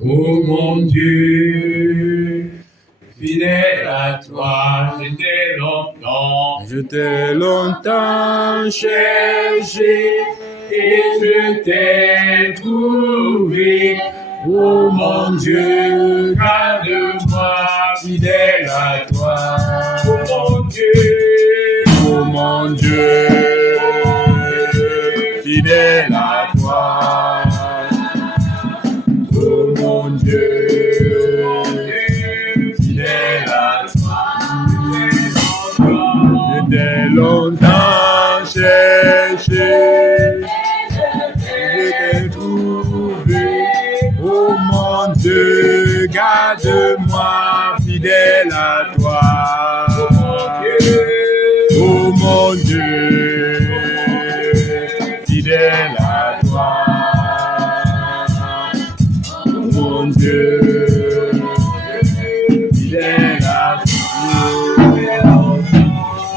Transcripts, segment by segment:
Oh mon Dieu, fidèle à toi, je t'ai longtemps cherché et je t'ai trouvé. Oh mon Dieu, garde-moi fidèle à toi. Oh mon Dieu, fidèle à toi. Oh mon Dieu, fidèle à toi. Je t'ai longtemps cherché, je t'ai trouvé. Oh mon Dieu, garde-moi fidèle à toi. Oh mon Dieu, fidèle à toi. Oh mon Dieu, fidèle à toi.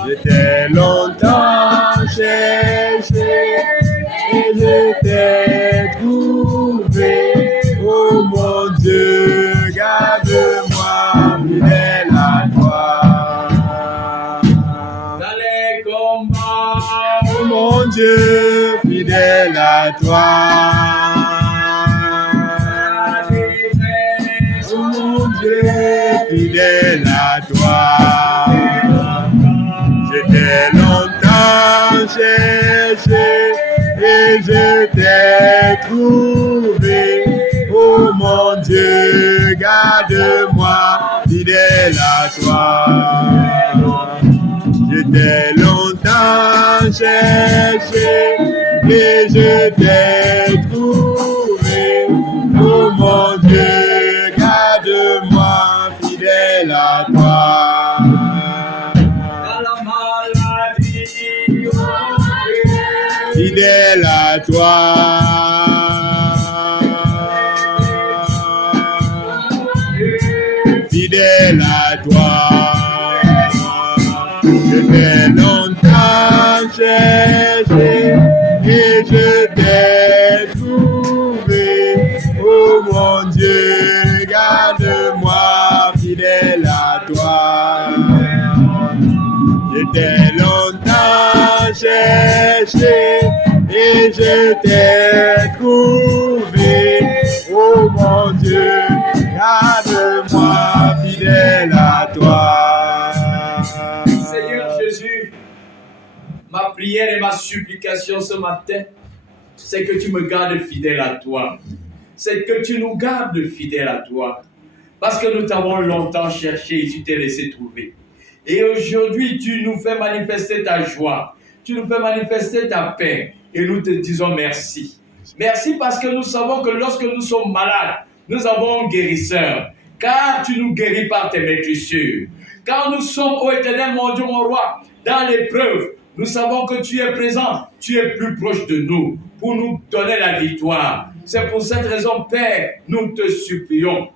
Je t'ai longtemps cherché et je t'ai trouvé. Oh mon Dieu, garde-moi fidèle à toi. Dans les combats, oh mon Dieu, fidèle à toi. Oh mon Dieu, fidèle à toi. Je t'ai longtemps cherché et je t'ai trouvé. Oh mon Dieu, garde-moi fidèle à toi. Je t'ai longtemps cherché et je t'ai trouvé. Oh mon Dieu, garde-moi fidèle à toi. Dans la maladie, fidèle à toi. Fidèle à toi. Je t'ai longtemps cherché et je t'ai trouvé. Oh mon Dieu, garde-moi fidèle à toi. Je t'ai longtemps cherché et je t'ai trouvé. Oh mon Dieu, garde-moi fidèle à toi. Seigneur Jésus, ma prière et ma supplication ce matin, c'est que tu me gardes fidèle à toi. C'est que tu nous gardes fidèles à toi. Parce que nous t'avons longtemps cherché et tu t'es laissé trouver. Et aujourd'hui, tu nous fais manifester ta joie. Tu nous fais manifester ta paix. Et nous te disons merci. Merci parce que nous savons que lorsque nous sommes malades, nous avons un guérisseur. Car tu nous guéris par tes maîtrissures. Car nous sommes, ô Éternel, mon Dieu, mon roi, dans l'épreuve. Nous savons que tu es présent. Tu es plus proche de nous pour nous donner la victoire. C'est pour cette raison, Père, nous te supplions.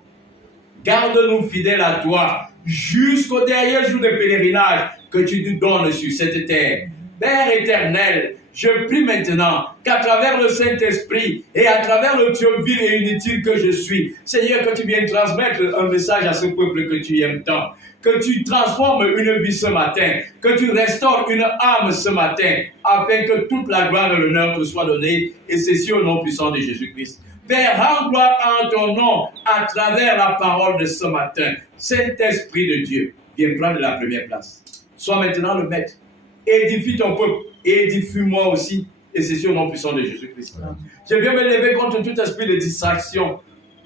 Garde-nous fidèles à toi jusqu'au dernier jour de pèlerinage que tu nous donnes sur cette terre. Père éternel, je prie maintenant qu'à travers le Saint-Esprit et à travers le Dieu vil et inutile que je suis, Seigneur, que tu viennes transmettre un message à ce peuple que tu aimes tant. Que tu transformes une vie ce matin, que tu restaures une âme ce matin, afin que toute la gloire et l'honneur te soient donnés, et ceci au nom puissant de Jésus-Christ. Père, rends gloire en ton nom à travers la parole de ce matin. Saint-Esprit de Dieu, viens prendre la première place. Sois maintenant le maître. Édifie ton peuple et édifie-moi aussi. Et c'est au nom puissant de Jésus-Christ. Je viens me lever contre tout esprit de distraction,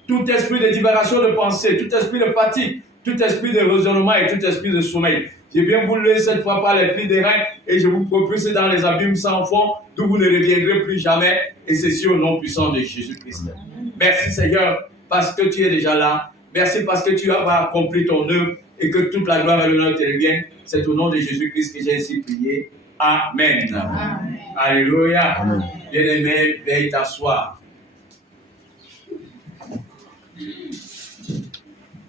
tout esprit de divagation de pensée, tout esprit de fatigue, tout esprit de raisonnement et tout esprit de sommeil. Je viens vous lever cette fois par les plis des reins et je vous propulse dans les abîmes sans fond d'où vous ne reviendrez plus jamais. Et c'est au nom puissant de Jésus-Christ. Merci Seigneur parce que tu es déjà là. Merci parce que tu as accompli ton œuvre et que toute la gloire et l'honneur te reviennent. C'est au nom de Jésus-Christ que j'ai ainsi prié. Amen. Amen. Alléluia. Amen. Bien-aimé, veille t'asseoir.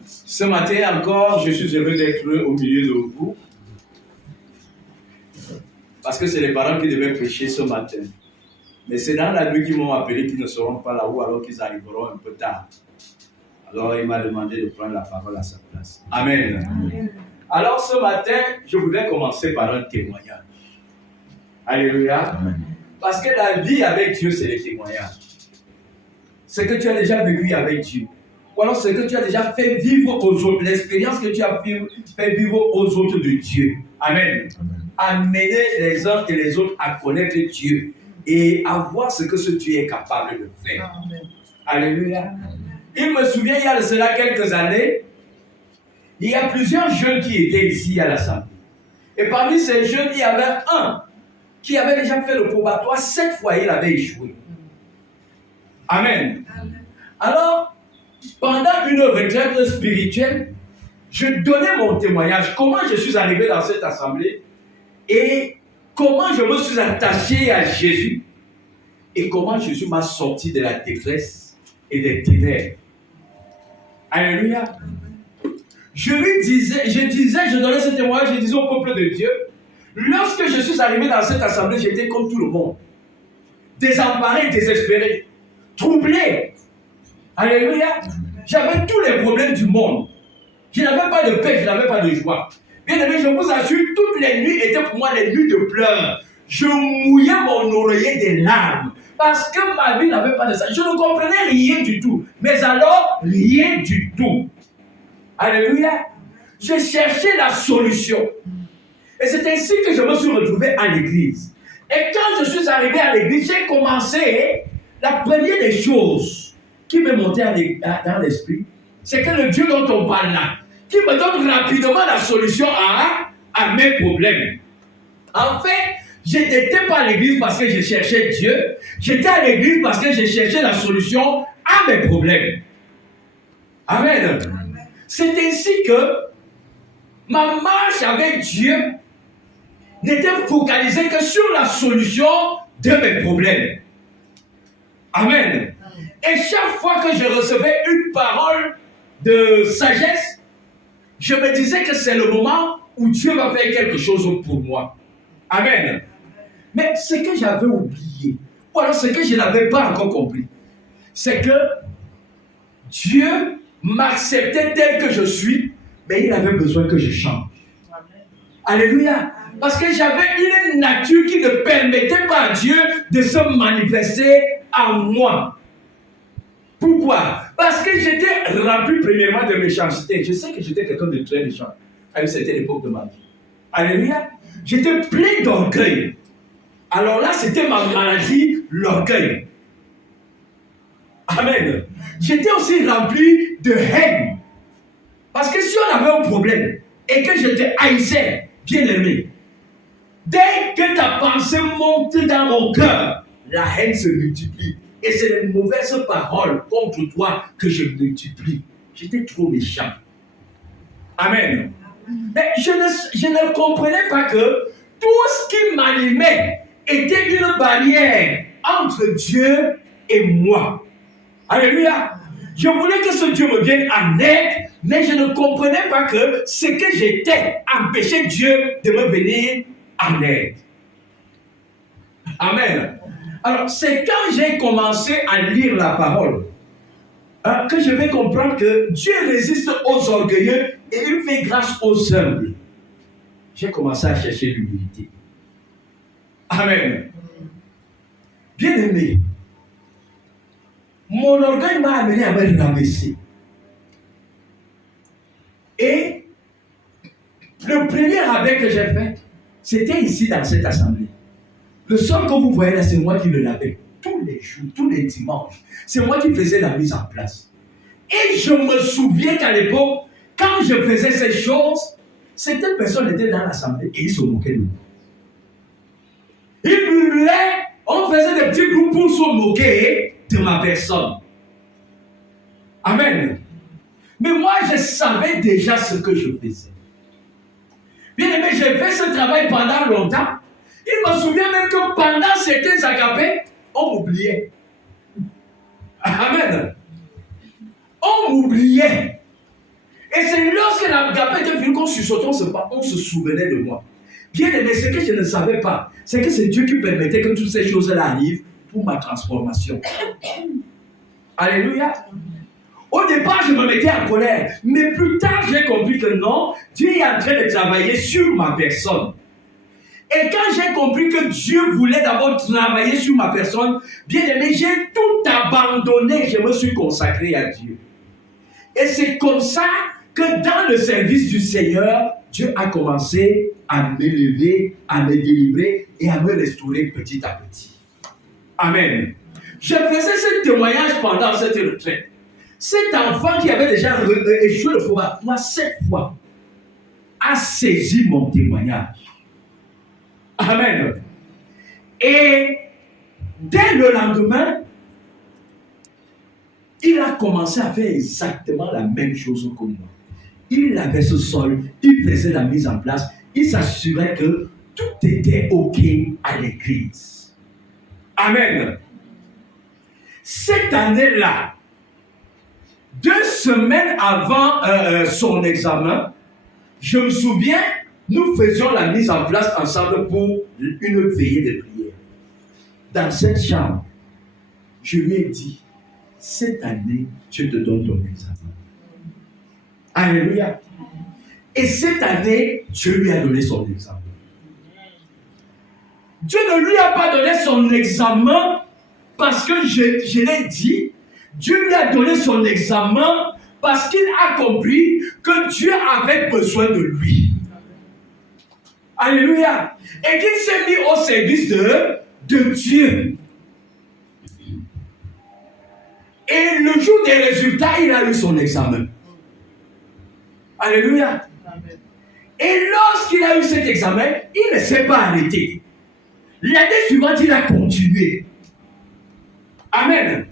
Ce matin encore, je suis heureux d'être au milieu de vous. Parce que c'est les parents qui devaient prêcher ce matin. Mais c'est dans la nuit qu'ils m'ont appelé qu'ils ne seront pas là ou alors qu'ils arriveront un peu tard. Alors, il m'a demandé de prendre la parole à sa place. Amen. Amen. Alors, ce matin, je voudrais commencer par un témoignage. Alléluia. Amen. Parce que la vie avec Dieu, c'est le témoignage. Ce que tu as déjà vécu avec Dieu. Ou alors ce que tu as déjà fait vivre aux autres. L'expérience que tu as fait vivre aux autres de Dieu. Amen. Amen. Amener les uns et les autres à connaître Dieu. Et à voir ce que ce Dieu est capable de faire. Amen. Alléluia. Amen. Il me souvient, il y a de cela quelques années, il y a plusieurs jeunes qui étaient ici à l'Assemblée. Et parmi ces jeunes, il y avait un qui avait déjà fait le probatoire 7 fois, il avait échoué. Amen. Amen. Alors, pendant une retraite spirituelle, je donnais mon témoignage, comment je suis arrivé dans cette assemblée et comment je me suis attaché à Jésus et comment Jésus m'a sorti de la détresse et des ténèbres. Alléluia. Je donnais ce témoignage, je disais au peuple de Dieu, lorsque je suis arrivé dans cette assemblée, j'étais comme tout le monde. Désemparé, désespéré, troublé. Alléluia. J'avais tous les problèmes du monde. Je n'avais pas de paix, je n'avais pas de joie. Bien aimé, je vous assure, toutes les nuits étaient pour moi les nuits de pleurs. Je mouillais mon oreiller des larmes. Parce que ma vie n'avait pas de ça. Je ne comprenais rien du tout. Mais alors, rien du tout. Alléluia. Je cherchais la solution. Et c'est ainsi que je me suis retrouvé à l'église. Et quand je suis arrivé à l'église, j'ai commencé, la première des choses qui me montait dans l'esprit, c'est que le Dieu dont on parle là, qui me donne rapidement la solution à mes problèmes. En fait, je n'étais pas à l'église parce que je cherchais Dieu. J'étais à l'église parce que je cherchais la solution à mes problèmes. Amen. C'est ainsi que ma marche avec Dieu n'était focalisée que sur la solution de mes problèmes. Amen. Et chaque fois que je recevais une parole de sagesse, je me disais que c'est le moment où Dieu va faire quelque chose pour moi. Amen. Mais ce que j'avais oublié, ou alors ce que je n'avais pas encore compris, c'est que Dieu m'acceptait tel que je suis, mais il avait besoin que je change. Amen. Alléluia. Parce que j'avais une nature qui ne permettait pas à Dieu de se manifester en moi. Pourquoi? Parce que j'étais rempli premièrement de méchanceté. Je sais que j'étais quelqu'un de très méchant à une certaine époque de ma vie. Alléluia. J'étais plein d'orgueil. Alors là, c'était ma maladie, l'orgueil. Amen. J'étais aussi rempli de haine. Parce que si on avait un problème et que je te haïssais, bien aimé, dès que ta pensée monte dans mon cœur, la haine se multiplie. Et c'est les mauvaises paroles contre toi que je multiplie. J'étais trop méchant. Amen. Mais je ne comprenais pas que tout ce qui m'animait était une barrière entre Dieu et moi. Alléluia. Je voulais que ce Dieu me vienne en aide, mais je ne comprenais pas que ce que j'étais empêchait Dieu de me venir en aide. Amen. Alors, c'est quand j'ai commencé à lire la parole que je vais comprendre que Dieu résiste aux orgueilleux et il fait grâce aux humbles. J'ai commencé à chercher l'humilité. Amen. Bien aimé, mon orgueil m'a amené à me rabaisser. Et le premier rabais que j'ai fait, c'était ici dans cette assemblée. Le sol que vous voyez là, c'est moi qui le lavais. Tous les jours, tous les dimanches. C'est moi qui faisais la mise en place. Et je me souviens qu'à l'époque, quand je faisais ces choses, certaines personnes étaient dans l'assemblée et ils se moquaient de moi. Ils murmuraient, on faisait des petits groupes pour se moquer de ma personne. Amen. Mais moi, je savais déjà ce que je faisais. Bien aimé, j'ai fait ce travail pendant longtemps. Il me souvient même que pendant certains agapés, on m'oubliait. Amen. On m'oubliait. Et c'est lorsque l'agapé était venu qu'on chuchotait, on se souvenait de moi. Bien aimé, ce que je ne savais pas, c'est que c'est Dieu qui permettait que toutes ces choses-là arrivent pour ma transformation. Alléluia. Au départ, je me mettais en colère. Mais plus tard, j'ai compris que non, Dieu est en train de travailler sur ma personne. Et quand j'ai compris que Dieu voulait d'abord travailler sur ma personne, bien aimé, j'ai tout abandonné. Je me suis consacré à Dieu. Et c'est comme ça que dans le service du Seigneur, Dieu a commencé à m'élever, à me délivrer et à me restaurer petit à petit. Amen. Je faisais ce témoignage pendant cette retraite. Cet enfant qui avait déjà échoué le probatoire 7 fois a saisi mon témoignage. Amen. Et dès le lendemain, il a commencé à faire exactement la même chose que moi. Il avait ce sol, il faisait la mise en place, il s'assurait que tout était OK à l'église. Amen. Cette année-là, 2 semaines avant son examen, je me souviens, nous faisions la mise en place ensemble pour une veillée de prière. Dans cette chambre, je lui ai dit, cette année, Dieu te donne ton examen. Alléluia. Et cette année, Dieu lui a donné son examen. Dieu ne lui a pas donné son examen parce que je l'ai dit. Dieu lui a donné son examen parce qu'il a compris que Dieu avait besoin de lui. Alléluia. Et qu'il s'est mis au service de Dieu. Et le jour des résultats, il a eu son examen. Alléluia. Et lorsqu'il a eu cet examen, il ne s'est pas arrêté. L'année suivante, il a continué. Amen.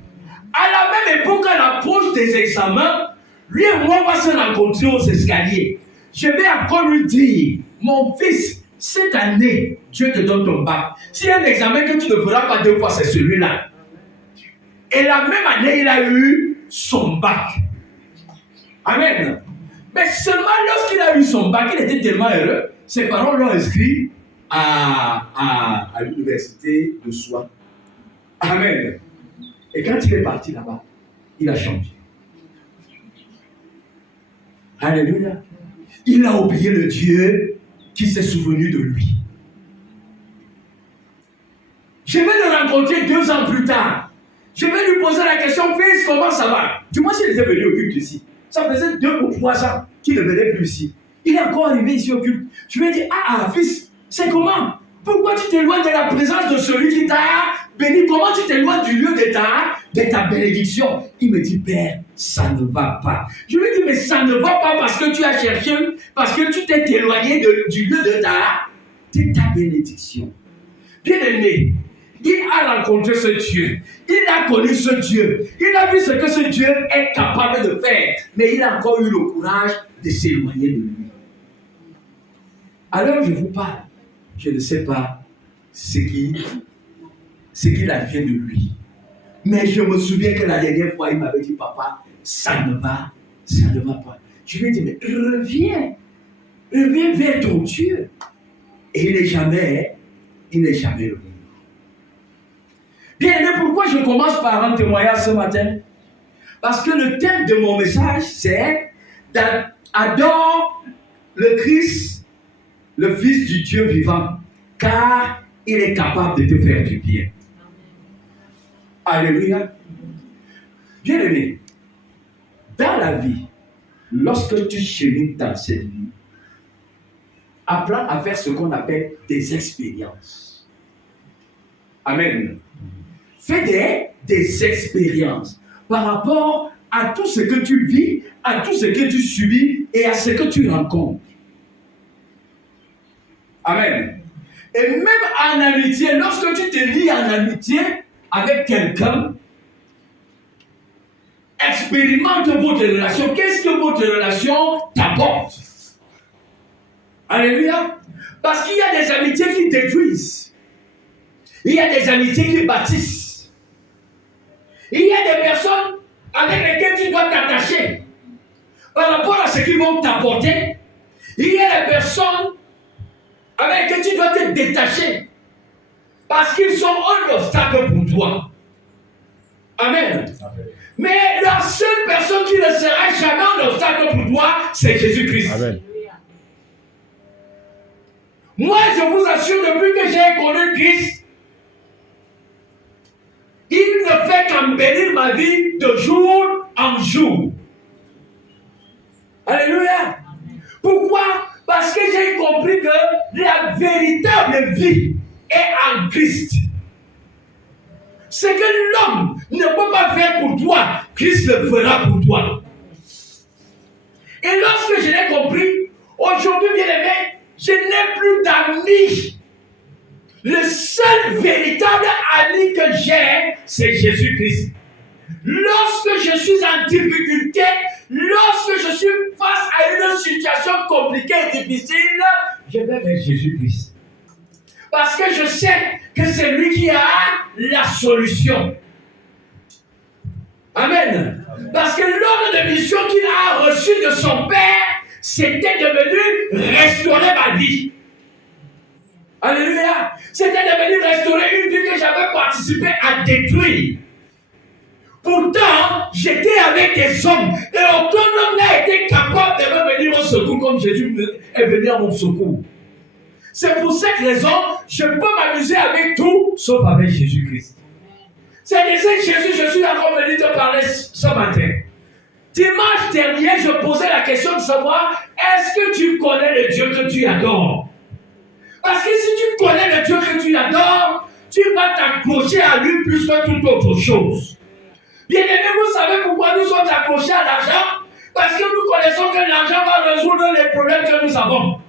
À la même époque, à l'approche des examens, lui et moi, on va se rencontrer aux escaliers. Je vais encore lui dire, mon fils, cette année, Dieu te donne ton bac. S'il y a un examen que tu ne feras pas 2 fois, c'est celui-là. Et la même année, il a eu son bac. Amen. Mais seulement lorsqu'il a eu son bac, il était tellement heureux, ses parents l'ont inscrit à l'université de Soie. Amen. Et quand il est parti là-bas, il a changé. Alléluia. Il a oublié le Dieu qui s'est souvenu de lui. Je vais le rencontrer 2 ans plus tard. Je vais lui poser la question, fils, comment ça va? Du moins, s'il était venu au culte ici. Ça faisait 2 ou 3 ans qu'il ne venait plus ici. Il est encore arrivé ici au culte. Je lui ai dit, fils, c'est comment? Pourquoi tu t'éloignes de la présence de celui qui t'a béni? Comment tu t'éloignes du lieu de ta bénédiction? Il me dit, Père, ça ne va pas. Je lui ai dit, mais ça ne va pas parce que tu as cherché, parce que tu t'es éloigné du lieu de ta bénédiction. Bien aimé, il a rencontré ce Dieu. Il a connu ce Dieu. Il a vu ce que ce Dieu est capable de faire. Mais il a encore eu le courage de s'éloigner de lui. Alors je vous parle. Je ne sais pas ce qu'il a fait de lui. Mais je me souviens que la dernière fois, il m'avait dit, papa, ça ne va pas. Je lui ai dit, mais reviens vers ton Dieu. Et il n'est jamais revenu. Bien aimé, pourquoi je commence par un témoignage ce matin? Parce que le thème de mon message, c'est adore le Christ, le Fils du Dieu vivant, car il est capable de te faire du bien. Alléluia. Bien aimé, dans la vie, lorsque tu chemines dans cette vie, apprends à faire ce qu'on appelle des expériences. Amen. Fais des expériences par rapport à tout ce que tu vis, à tout ce que tu subis et à ce que tu rencontres. Amen. Et même en amitié, lorsque tu te lis en amitié avec quelqu'un, expérimente votre relation. Qu'est-ce que votre relation t'apporte? Alléluia. Parce qu'il y a des amitiés qui détruisent. Il y a des amitiés qui bâtissent. Il y a des personnes avec lesquelles tu dois t'attacher par rapport à ce qu'ils vont t'apporter. Il y a des personnes avec lesquelles tu dois te détacher parce qu'ils sont un obstacle pour toi. Amen. Mais la seule personne qui ne sera jamais un obstacle pour toi, c'est Jésus-Christ. Amen. Moi, je vous assure, depuis que j'ai connu Christ, il ne fait qu'embellir ma vie de jour en jour. Alléluia. Pourquoi? Parce que j'ai compris que la véritable vie est en Christ. Ce que l'homme ne peut pas faire pour toi, Christ le fera pour toi. Et lorsque je l'ai compris, aujourd'hui, bien aimé, je n'ai plus d'amis. Le seul véritable ami que j'ai, c'est Jésus-Christ. Lorsque je suis en difficulté, lorsque je suis face à une situation compliquée et difficile, je vais vers Jésus-Christ. Parce que je sais que c'est lui qui a la solution. Amen. Parce que l'ordre de mission qu'il a reçu de son Père, c'était de venir restaurer ma vie. Alléluia. C'était de venir restaurer une vie que j'avais participé à détruire. Pourtant, j'étais avec des hommes et aucun homme n'a été capable de me venir au secours comme Jésus est venu à mon secours. C'est pour cette raison, je peux m'amuser avec tout, sauf avec Jésus-Christ. C'est de ce Jésus, je suis encore venu te parler ce matin. Dimanche dernier, je posais la question de savoir, est-ce que tu connais le Dieu que tu adores? Parce que si tu connais le Dieu que tu adores, tu vas t'accrocher à lui plus que toute autre chose. Bien aimé, vous savez pourquoi nous sommes accrochés à l'argent? Parce que nous connaissons que l'argent va résoudre les problèmes que nous avons.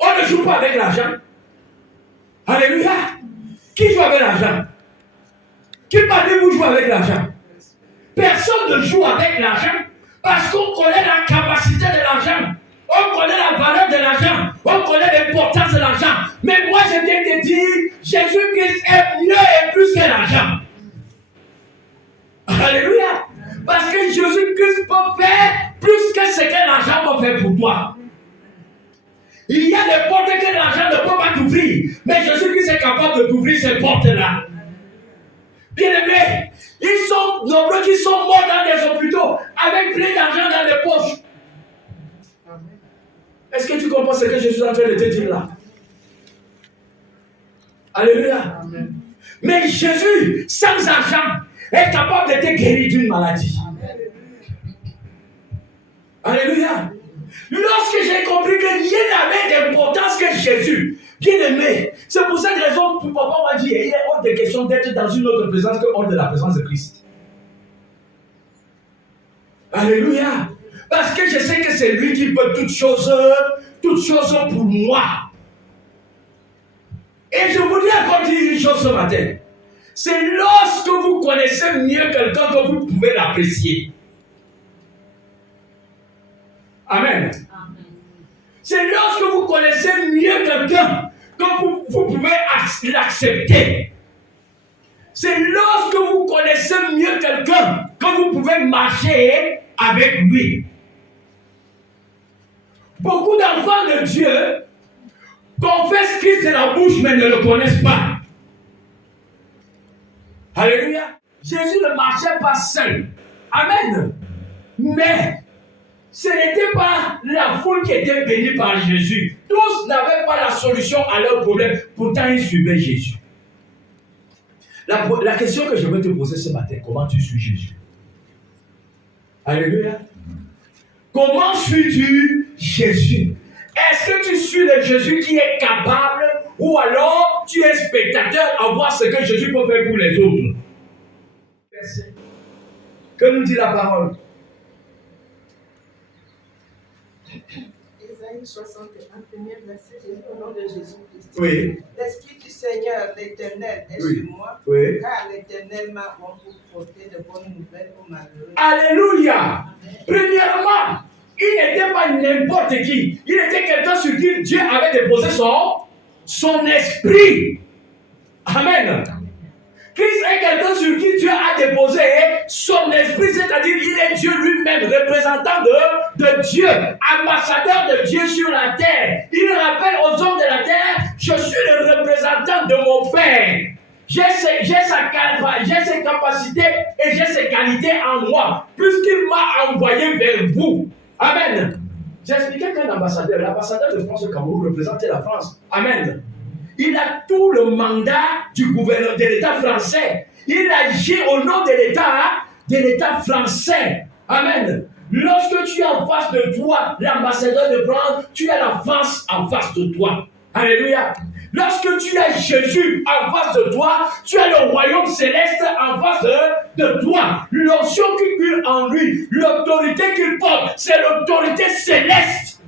On ne joue pas avec l'argent. Alléluia. Qui joue avec l'argent? Qui parmi vous joue avec l'argent? Personne ne joue avec l'argent parce qu'on connaît la capacité de l'argent. On connaît la valeur de l'argent. On connaît l'importance de l'argent. Mais moi, je viens te dire, Jésus-Christ est mieux et plus que l'argent. Alléluia. Parce que Jésus-Christ peut faire plus que ce que l'argent peut faire pour toi. Il y a des portes que l'argent ne peut pas t'ouvrir. Mais Jésus-Christ est capable de t'ouvrir ces portes-là. Bien-aimés, ils sont nombreux qui sont morts dans des hôpitaux avec plein d'argent dans les poches. Est-ce que tu comprends ce que je suis en train de te dire là? Alléluia. Amen. Mais Jésus, sans argent, est capable de te guérir d'une maladie. Alléluia. Lorsque j'ai compris que rien n'avait d'importance que Jésus, bien-aimé, c'est pour cette raison que papa m'a dit, il est hors de question d'être dans une autre présence que hors de la présence de Christ. Alléluia. Parce que je sais que c'est lui qui peut toutes choses pour moi. Et je voudrais encore dire une chose ce matin. C'est lorsque vous connaissez mieux quelqu'un que vous pouvez l'apprécier. Amen. C'est lorsque vous connaissez mieux quelqu'un que vous pouvez l'accepter. C'est lorsque vous connaissez mieux quelqu'un que vous pouvez marcher avec lui. Beaucoup d'enfants de Dieu confessent Christ de la bouche mais ne le connaissent pas. Alléluia. Jésus ne marchait pas seul. Amen. Mais ce n'était pas la foule qui était bénie par Jésus. Tous n'avaient pas la solution à leur problème. Pourtant, ils suivaient Jésus. La question que je veux te poser ce matin, comment tu suis Jésus? Alléluia. Comment suis-tu Jésus? Est-ce que tu suis le Jésus qui est capable ou alors tu es spectateur à voir ce que Jésus peut faire pour les autres? Que nous dit la parole? Ésaïe 61, premier verset, au nom de Jésus-Christ. Oui. L'Esprit du Seigneur, l'Éternel, est Oui. sur moi, Oui. car l'Éternel m'a envoyé pour porter de bonnes nouvelles aux malheureux. Alléluia. Premièrement, il n'était pas n'importe qui. Il était quelqu'un sur qui Dieu avait déposé son esprit. Amen. Christ est quelqu'un sur qui Dieu a déposé son esprit, c'est-à-dire il est Dieu lui-même, représentant de Dieu, ambassadeur de Dieu sur la terre. Il rappelle aux hommes de la terre, je suis le représentant de mon Père. j'ai ses capacités et j'ai ses qualités en moi, puisqu'il m'a envoyé vers vous. Amen. J'ai expliqué qu'un ambassadeur, l'ambassadeur de France au Cameroun représentait la France. Amen. Il a tout le mandat du gouverneur de l'État français. Il agit au nom de l'État français. Amen. Lorsque tu es en face de toi, l'ambassadeur de France, tu as la France en face de toi. Alléluia. Lorsque tu as Jésus en face de toi, tu as le royaume céleste en face de toi. L'onction qui brille en lui, l'autorité qu'il porte, c'est l'autorité céleste.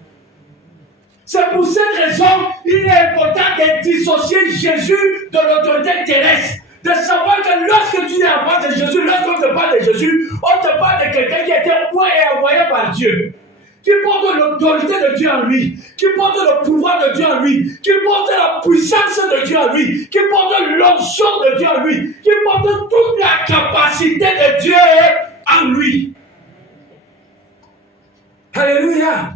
C'est pour cette raison il est important de dissocier Jésus de l'autorité terrestre. De savoir que lorsque tu es en face de Jésus, lorsqu'on te parle de Jésus, on te parle de quelqu'un qui a été envoyé par Dieu, qui porte l'autorité de Dieu en lui, qui porte le pouvoir de Dieu en lui, qui porte la puissance de Dieu en lui, qui porte l'onction de Dieu en lui, qui porte toute la capacité de Dieu en lui. Alléluia.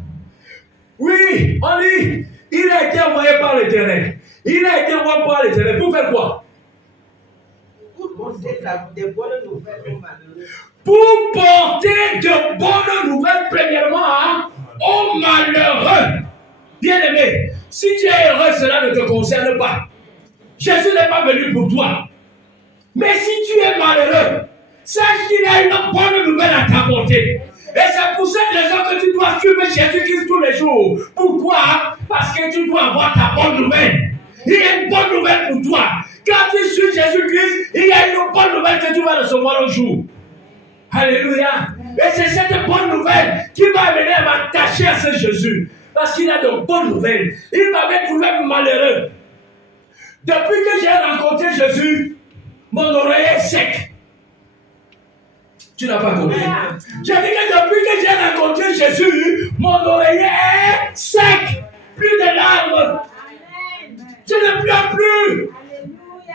Oui, on dit, il a été envoyé par l'Éternel. Il a été envoyé par l'Éternel. Pour faire quoi? Pour porter de bonnes nouvelles aux malheureux. Pour porter de bonnes nouvelles, premièrement, aux malheureux. Bien-aimé, si tu es heureux, cela ne te concerne pas. Jésus n'est pas venu pour toi. Mais si tu es malheureux, sache qu'il a une bonne nouvelle à t'apporter. Et c'est pour cette raison que tu dois suivre Jésus-Christ tous les jours. Pourquoi? Parce que tu dois avoir ta bonne nouvelle. Il y a une bonne nouvelle pour toi. Quand tu suis Jésus-Christ, il y a une bonne nouvelle que tu vas recevoir un jour. Alléluia. Et c'est cette bonne nouvelle qui m'a amené à m'attacher à ce Jésus. Parce qu'il a de bonnes nouvelles. Il m'avait trouvé malheureux. Depuis que j'ai rencontré Jésus, mon oreille est sec. Tu n'as pas compris. J'ai dit que depuis que j'ai rencontré Jésus, mon oreiller est sec. Plus de larmes. Je ne pleure plus.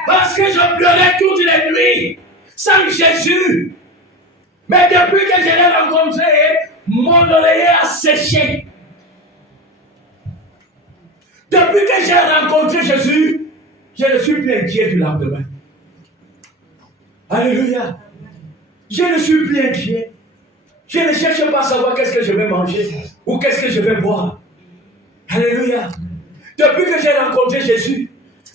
Parce que je pleurais toutes les nuits sans Jésus. Mais depuis que je l'ai rencontré, mon oreiller a séché. Depuis que j'ai rencontré Jésus, je ne suis plus inquiet du lendemain. Alléluia. Je ne suis plus inquiet. Je ne cherche pas à savoir qu'est-ce que je vais manger ou qu'est-ce que je vais boire. Alléluia. Depuis que j'ai rencontré Jésus,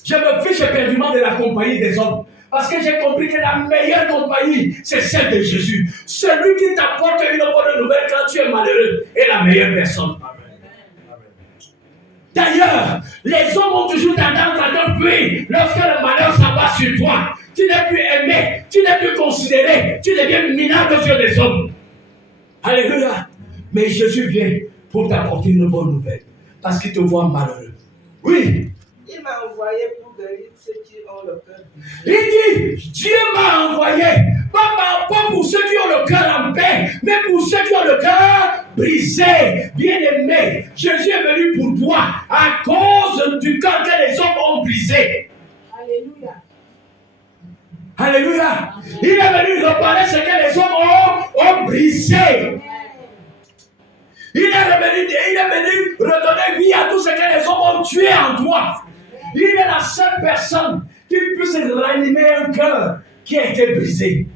je me fiche éperdument de la compagnie des hommes. Parce que j'ai compris que la meilleure compagnie, c'est celle de Jésus. Celui qui t'apporte une bonne nouvelle quand tu es malheureux est la meilleure personne. D'ailleurs, les hommes ont toujours tendance à te fuir lorsque le malheur s'abat sur toi. Tu n'es plus aimé, tu n'es plus considéré, tu deviens minable aux yeux des hommes. Alléluia. Mais Jésus vient pour t'apporter une bonne nouvelle. Parce qu'il te voit malheureux. Oui. Il m'a envoyé pour guérir ceux qui ont le cœur. Il dit, Dieu m'a envoyé, pas pour ceux qui ont le cœur en paix, mais pour ceux qui ont le cœur brisé. Bien-aimé, Jésus est venu pour toi à cause du cœur que les hommes ont brisé. Alléluia. Alléluia. Il est venu réparer ce que les hommes ont brisé. Il est venu redonner vie à tout ce que les hommes ont tué en toi. Il est la seule personne qui puisse ranimer un cœur qui a été brisé.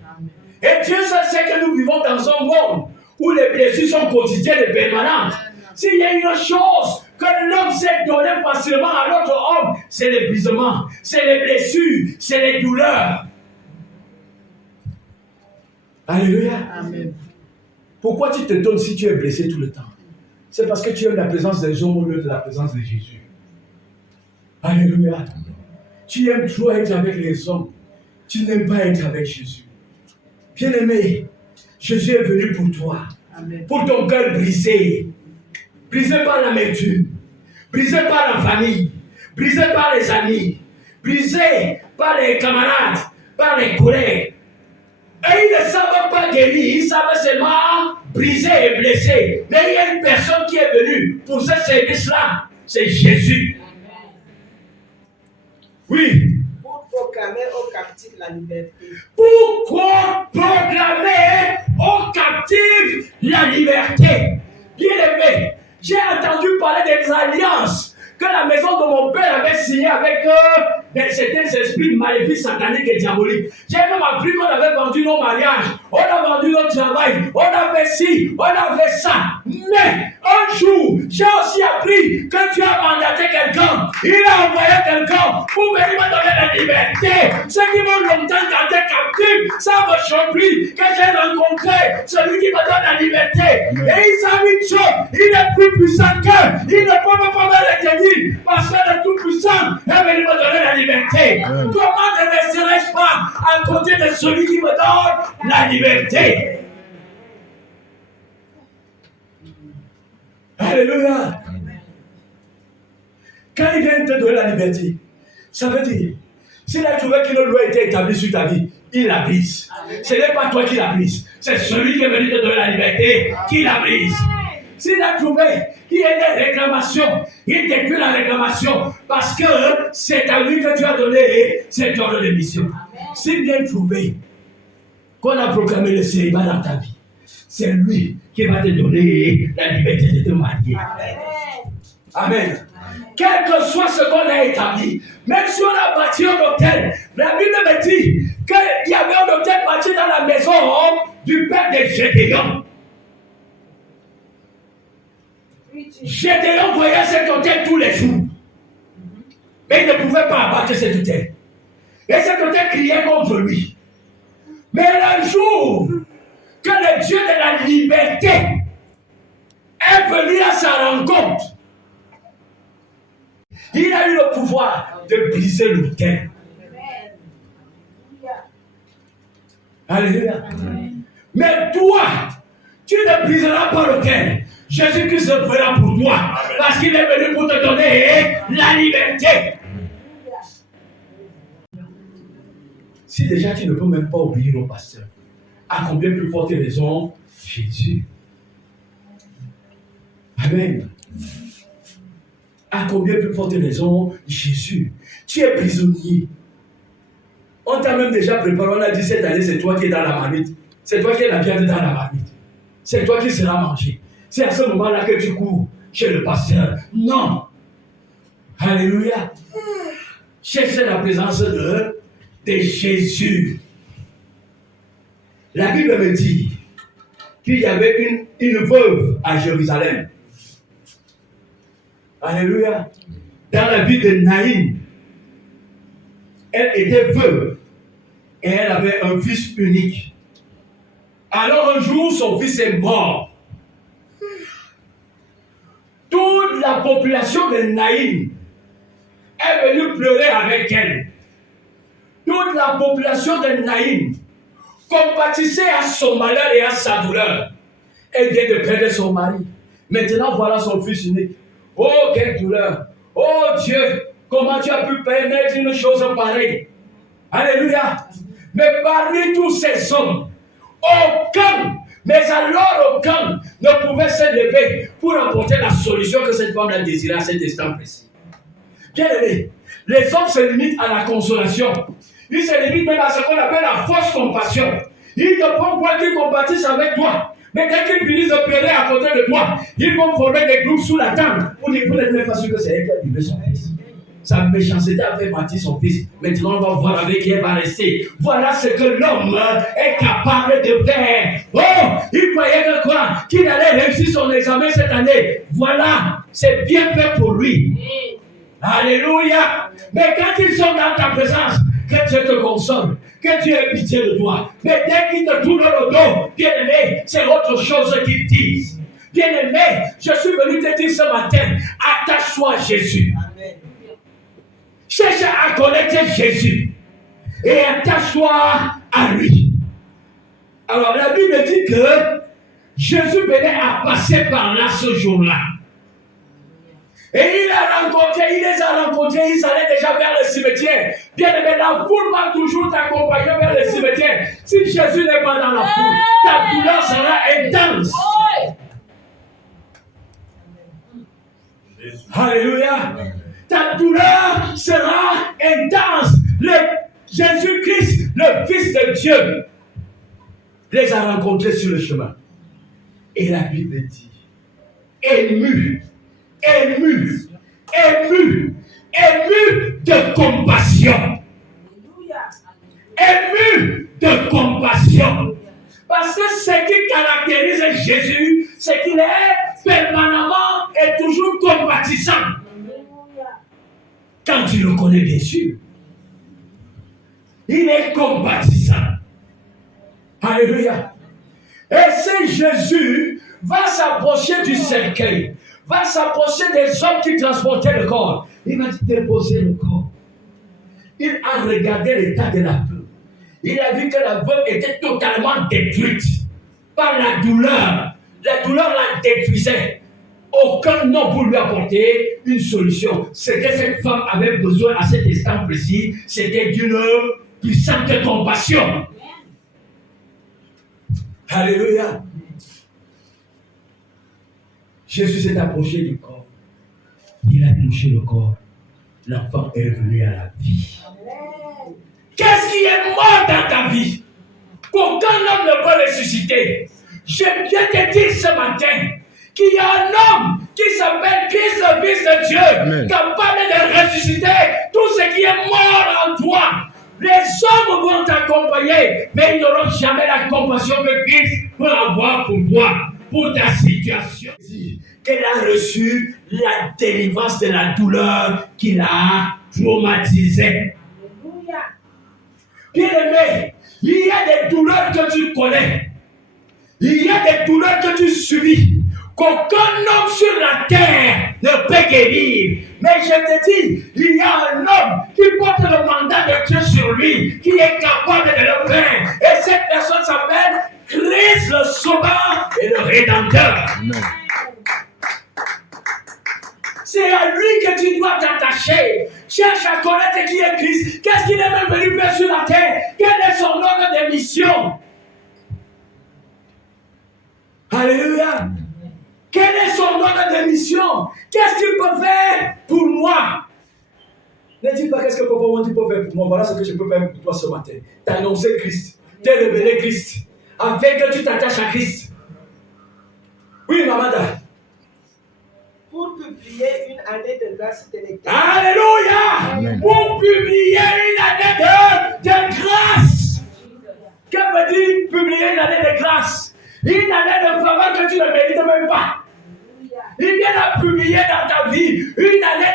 Et Dieu sait que nous vivons dans un monde où les blessures sont quotidiennes et permanentes. S'il y a une chose que l'homme sait donner facilement à l'autre homme, c'est les brisements, c'est les blessures, c'est les douleurs. Alléluia. Amen. Pourquoi tu te donnes si tu es blessé tout le temps? C'est parce que tu aimes la présence des hommes au lieu de la présence de Jésus. Alléluia. Tu aimes trop être avec les hommes. Tu n'aimes pas être avec Jésus. Bien-aimé, Jésus est venu pour toi. Amen. Pour ton cœur brisé. Brisé par l'amertume. Brisé par la famille. Brisé par les amis. Brisé par les camarades. Par les collègues. Et ils ne savent pas guérir, ils savent seulement briser et blesser. Mais il y a une personne qui est venue pour ce service-là, c'est Jésus. Oui. Pour proclamer aux captifs la liberté. Pourquoi proclamer aux captifs la liberté? Bien aimé, j'ai entendu parler des alliances que la maison de mon père avait signé avec certains esprits maléfiques, sataniques et diaboliques. J'ai même appris qu'on avait vendu nos mariages, on a vendu notre travail, on a fait ci, on a fait ça. Mais un jour, j'ai aussi appris que tu as mandaté quelqu'un, il a envoyé quelqu'un pour venir me donner la liberté. Ceux qui m'ont longtemps gardé captif, ça me surpris que j'ai rencontré celui qui me donne la liberté. Et il savait une chose, il est plus puissant qu'eux, il ne peut pas me retenir parce que le Tout-Puissant est venu me donner la liberté. Comment ne resterai-je pas à côté de celui qui me donne la liberté? Alléluia. Quand il vient te donner la liberté, ça veut dire, s'il a trouvé qu'une loi était établie sur ta vie, il la brise. Ce n'est pas toi qui la brise, c'est celui qui est venu te donner la liberté qui la brise. S'il a trouvé qu'il y a des réclamations, il décrit la réclamation parce que c'est à lui que tu as donné cet ordre de mission. S'il vient trouver qu'on a proclamé le célibat dans ta vie, c'est lui qui va te donner la liberté de te marier. Amen. Quel que soit ce qu'on a établi, même si on a bâti un hôtel, la Bible me dit qu'il y avait un hôtel bâti dans la maison du père de Gédéon. Gédéon voyait cet hôtel tous les jours. Mais il ne pouvait pas abattre cet hôtel. Et cet hôtel criait contre lui. Mais le jour que le Dieu de la liberté est venu à sa rencontre, il a eu le pouvoir de briser l'autel. Alléluia. Mais toi, tu ne briseras pas l'autel. Jésus-Christ le fera pour toi. Parce qu'il est venu pour te donner la liberté. Si déjà tu ne peux même pas obéir au pasteur, à combien plus forte raison Jésus? Amen. À combien plus forte raison Jésus? Tu es prisonnier. On t'a même déjà préparé, on a dit cette année c'est toi qui es dans la marmite. C'est toi qui es la viande dans la marmite. C'est toi qui seras mangé. C'est à ce moment-là que tu cours chez le pasteur. Non. Alléluia. Cherchez la présence de Jésus. La Bible me dit qu'il y avait une veuve à Jérusalem. Alléluia. Dans la vie de Naïm, elle était veuve et elle avait un fils unique. Alors un jour, son fils est mort. Toute la population de Naïm est venue pleurer avec elle. Toute la population de Naïm compatissait à son malheur et à sa douleur. Elle vient de perdre son mari. Maintenant, voilà son fils unique. Oh, quelle douleur! Oh Dieu, comment tu as pu permettre une chose pareille? Alléluia! Mais parmi tous ces hommes, aucun, mais alors aucun ne pouvait se lever pour apporter la solution que cette femme a désirée à cet instant précis. Bien aimé, les hommes se limitent à la consolation. Ils se limitent même à ce qu'on appelle la fausse compassion. Ils te font croire qu'ils compatissent avec toi. Mais dès qu'ils finissent de pleurer à côté de toi, ils vont former des groupes sous la table pour dire que vous n'êtes même pas sûr que c'est elle qui a livré son fils. Sa méchanceté a fait partir son fils. Maintenant, on va voir avec qui elle va rester. Voilà ce que l'homme est capable de faire. Oh, il croyait que quoi? Qu'il allait réussir son examen cette année. Voilà, c'est bien fait pour lui. Alléluia. Mais quand ils sont dans ta présence, que Dieu te console, que Dieu ait pitié de toi. Mais dès qu'ils te tournent le dos, bien aimé, c'est autre chose qu'ils disent. Bien aimé, je suis venu te dire ce matin, attache-toi à Jésus. Amen. Cherche à connaître Jésus et attache-toi à lui. Alors la Bible dit que Jésus venait à passer par là ce jour-là. Et il les a rencontrés, ils allaient déjà vers le cimetière. Bien aimé, la foule va toujours t'accompagner vers le cimetière. Si Jésus n'est pas dans la foule, ta douleur sera intense. Alléluia. Ta douleur sera intense. Jésus-Christ, le Fils de Dieu, les a rencontrés sur le chemin. Et la Bible dit, ému, ému de compassion. Ému de compassion. Parce que ce qui caractérise Jésus, c'est qu'il est permanemment et toujours compatissant. Quand tu le connais, bien sûr, il est compatissant. Alléluia. Et c'est Jésus va s'approcher du cercueil, va s'approcher des hommes qui transportaient le corps. Il va déposer le corps. Il a regardé l'état de la veuve. Il a vu que la veuve était totalement détruite par la douleur. La douleur la détruisait. Aucun nom pour lui apporter une solution. Ce que cette femme avait besoin à cet instant précis, c'était d'une puissante compassion. Alléluia. Jésus s'est approché du corps. Il a touché le corps. L'enfant est revenu à la vie. Qu'est-ce qui est mort dans ta vie? Qu'aucun homme ne peut ressusciter. Je viens te dire ce matin qu'il y a un homme qui s'appelle Christ, le Fils de Dieu, Amen. capable de ressusciter tout ce qui est mort en toi. Les hommes vont t'accompagner, mais ils n'auront jamais la compassion que Christ peut avoir pour toi, pour ta situation. Qu'elle a reçu la délivrance de la douleur qui l'a traumatisée. Bien aimé, il y a des douleurs que tu connais. Il y a des douleurs que tu subis. Qu'aucun homme sur la terre ne peut guérir. Mais je te dis, il y a un homme qui porte le mandat de Dieu sur lui, qui est capable de le faire. Et cette personne s'appelle Christ le Sauveur et le Rédempteur. Amen. C'est à lui que tu dois t'attacher. Cherche à connaître qui est Christ. Qu'est-ce qu'il est même venu faire sur la terre? Quel est son ordre de mission? Alléluia. Quel est son ordre de mission? Qu'est-ce qu'il peut faire pour moi? Ne dis pas qu'est-ce que papa m'a dit pour faire pour moi. Voilà ce que je peux faire pour toi ce matin. T'annoncer Christ. Te révéler Christ. Afin que tu t'attaches à Christ. Oui, Mamada. Pour publier une année de grâce de l'Éternel. Alléluia. Amen. Pour publier une année de grâce. Que veut dire publier une année de grâce? Une année de faveur que tu ne mérites même pas. Il vient à publier dans ta vie une année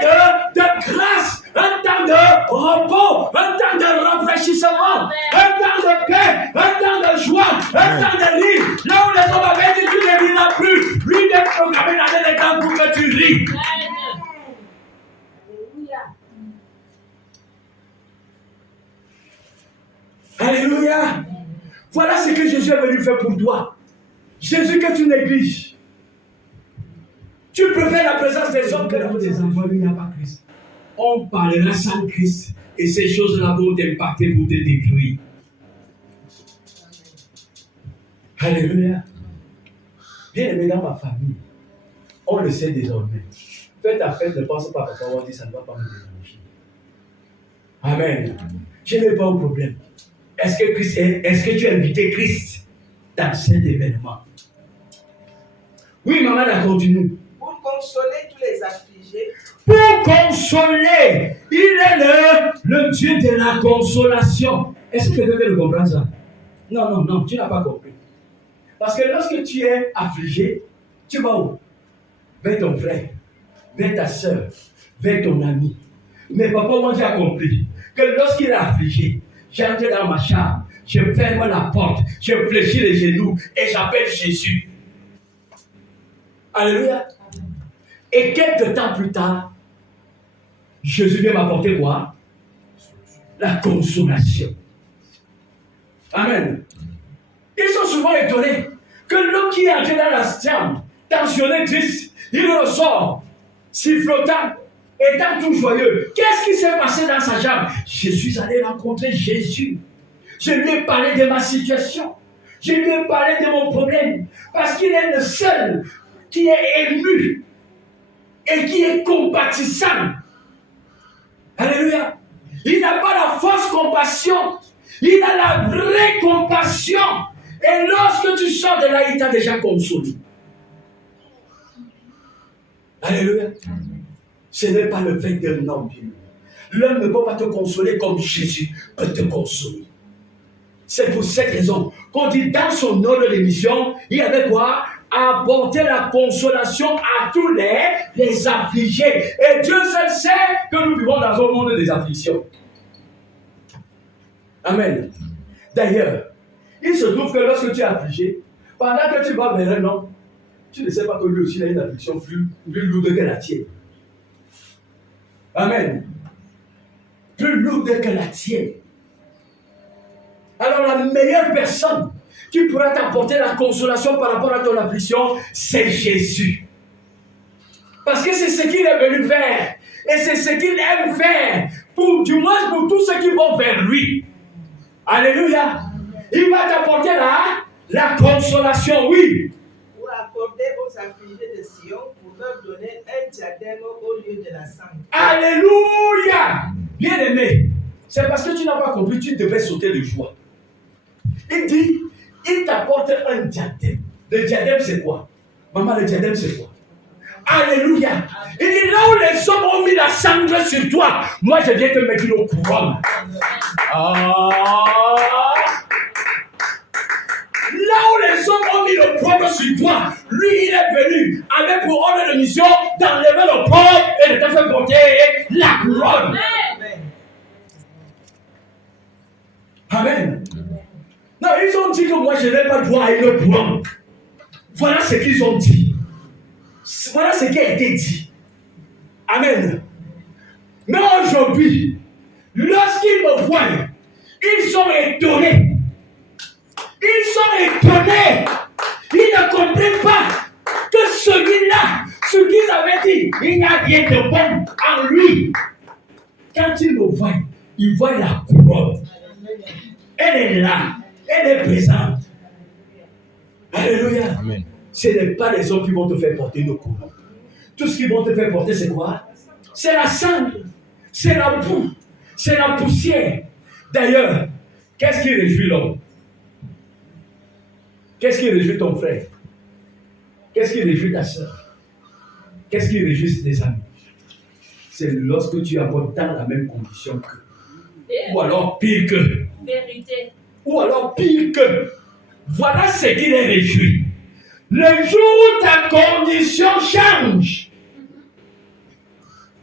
de grâce, un temps de repos, un temps de rafraîchissement, un temps de paix, un temps de joie, un temps de rire. Là où les hommes avaient dit tu ne riras plus, lui vient programmer une année de temps pour que tu ris. Alléluia. Voilà ce que Jésus est venu faire pour toi. Jésus que tu négliges. Tu préfères la présence des hommes que la présence des enfants. Il n'y a pas Christ. On parlera sans Christ et ces choses-là vont t'impacter pour te détruire. Alléluia. Bien aimé dans ma famille, on le sait désormais. Fais ta fête, ne pense pas à papa, on dit ça ne va pas me déranger. Amen. Je n'ai pas de problème. Est-ce que tu as invité Christ dans cet événement? Oui, maman, la continue. Pour consoler tous les affligés. Pour consoler. Il est le Dieu de la consolation. Est-ce que quelqu'un le comprend ça? Non, tu n'as pas compris. Parce que lorsque tu es affligé, tu vas où? Vers ton frère, vers ta soeur, vers ton ami. Mais papa, moi j'ai compris que lorsqu'il est affligé, j'entre dans ma chambre, je ferme la porte, je fléchis les genoux et j'appelle Jésus. Alléluia. Et quelques temps plus tard, Jésus vient m'apporter quoi? La consolation. Amen. Ils sont souvent étonnés que l'homme qui est entré dans la chambre, tensionné, triste, il ressort, sifflotant, étant tout joyeux. Qu'est-ce qui s'est passé dans sa chambre? Je suis allé rencontrer Jésus. Je lui ai parlé de ma situation. Je lui ai parlé de mon problème. Parce qu'il est le seul qui est ému et qui est compatissant. Alléluia. Il n'a pas la fausse compassion. Il a la vraie compassion. Et lorsque tu sors de là, il t'a déjà consolé. Alléluia. Ce n'est pas le fait d'un homme. L'homme ne peut pas te consoler comme Jésus peut te consoler. C'est pour cette raison qu'on dit dans son ordre de mission, il y avait quoi? Apporter la consolation à tous les affligés. Et Dieu seul sait que nous vivons dans un monde des afflictions. Amen. D'ailleurs, il se trouve que lorsque tu es affligé, pendant que tu vas vers un homme, tu ne sais pas que lui aussi a une affliction plus lourde que la tienne. Amen. Plus lourde que la tienne. Alors la meilleure personne qui pourrait t'apporter la consolation par rapport à ton affliction, c'est Jésus. Parce que c'est ce qu'il est venu faire. Et c'est ce qu'il aime faire. Du moins pour tous ceux qui vont vers lui. Alléluia. Il va t'apporter la consolation, oui. Pour accorder aux affligés de Sion, pour leur donner un diadème au lieu de la sangle. Alléluia. Bien aimé, c'est parce que tu n'as pas compris, tu devais sauter de joie. Il dit, il t'apporte un diadème. Le diadème, c'est quoi? Maman, le diadème, c'est quoi? Alléluia. Il dit, là où les hommes ont mis la sangle sur toi, moi, je viens te mettre une couronne. Là où les hommes ont mis le problème sur toi, lui, il est venu avec pour ordre de mission d'enlever le problème et de te faire porter la couronne. Amen. Non, ils ont dit que moi, je n'ai pas droit à une couronne. Voilà ce qu'ils ont dit. Voilà ce qui a été dit. Amen. Mais aujourd'hui, lorsqu'ils me voient, ils sont étonnés. Ils sont étonnés. Ils ne comprennent pas que celui-là, ce qu'ils avaient dit, il n'y a rien de bon en lui. Quand ils me voient, ils voient la couronne. Elle est là. Elle est présente. Alléluia. Amen. Ce n'est pas les hommes qui vont te faire porter une couronne. Tout ce qu'ils vont te faire porter, c'est quoi? C'est la sangle. C'est la boue. C'est la poussière. D'ailleurs, qu'est-ce qui réjouit l'homme? Qu'est-ce qui réjouit ton frère? Qu'est-ce qui réjouit ta soeur? Qu'est-ce qui réjouit tes amis? C'est lorsque tu abordes dans la même condition qu'eux. Ou alors pire qu'eux. Vérité. Ou alors pire qu'eux. Voilà ce qui les réjouit. Le jour où ta condition change,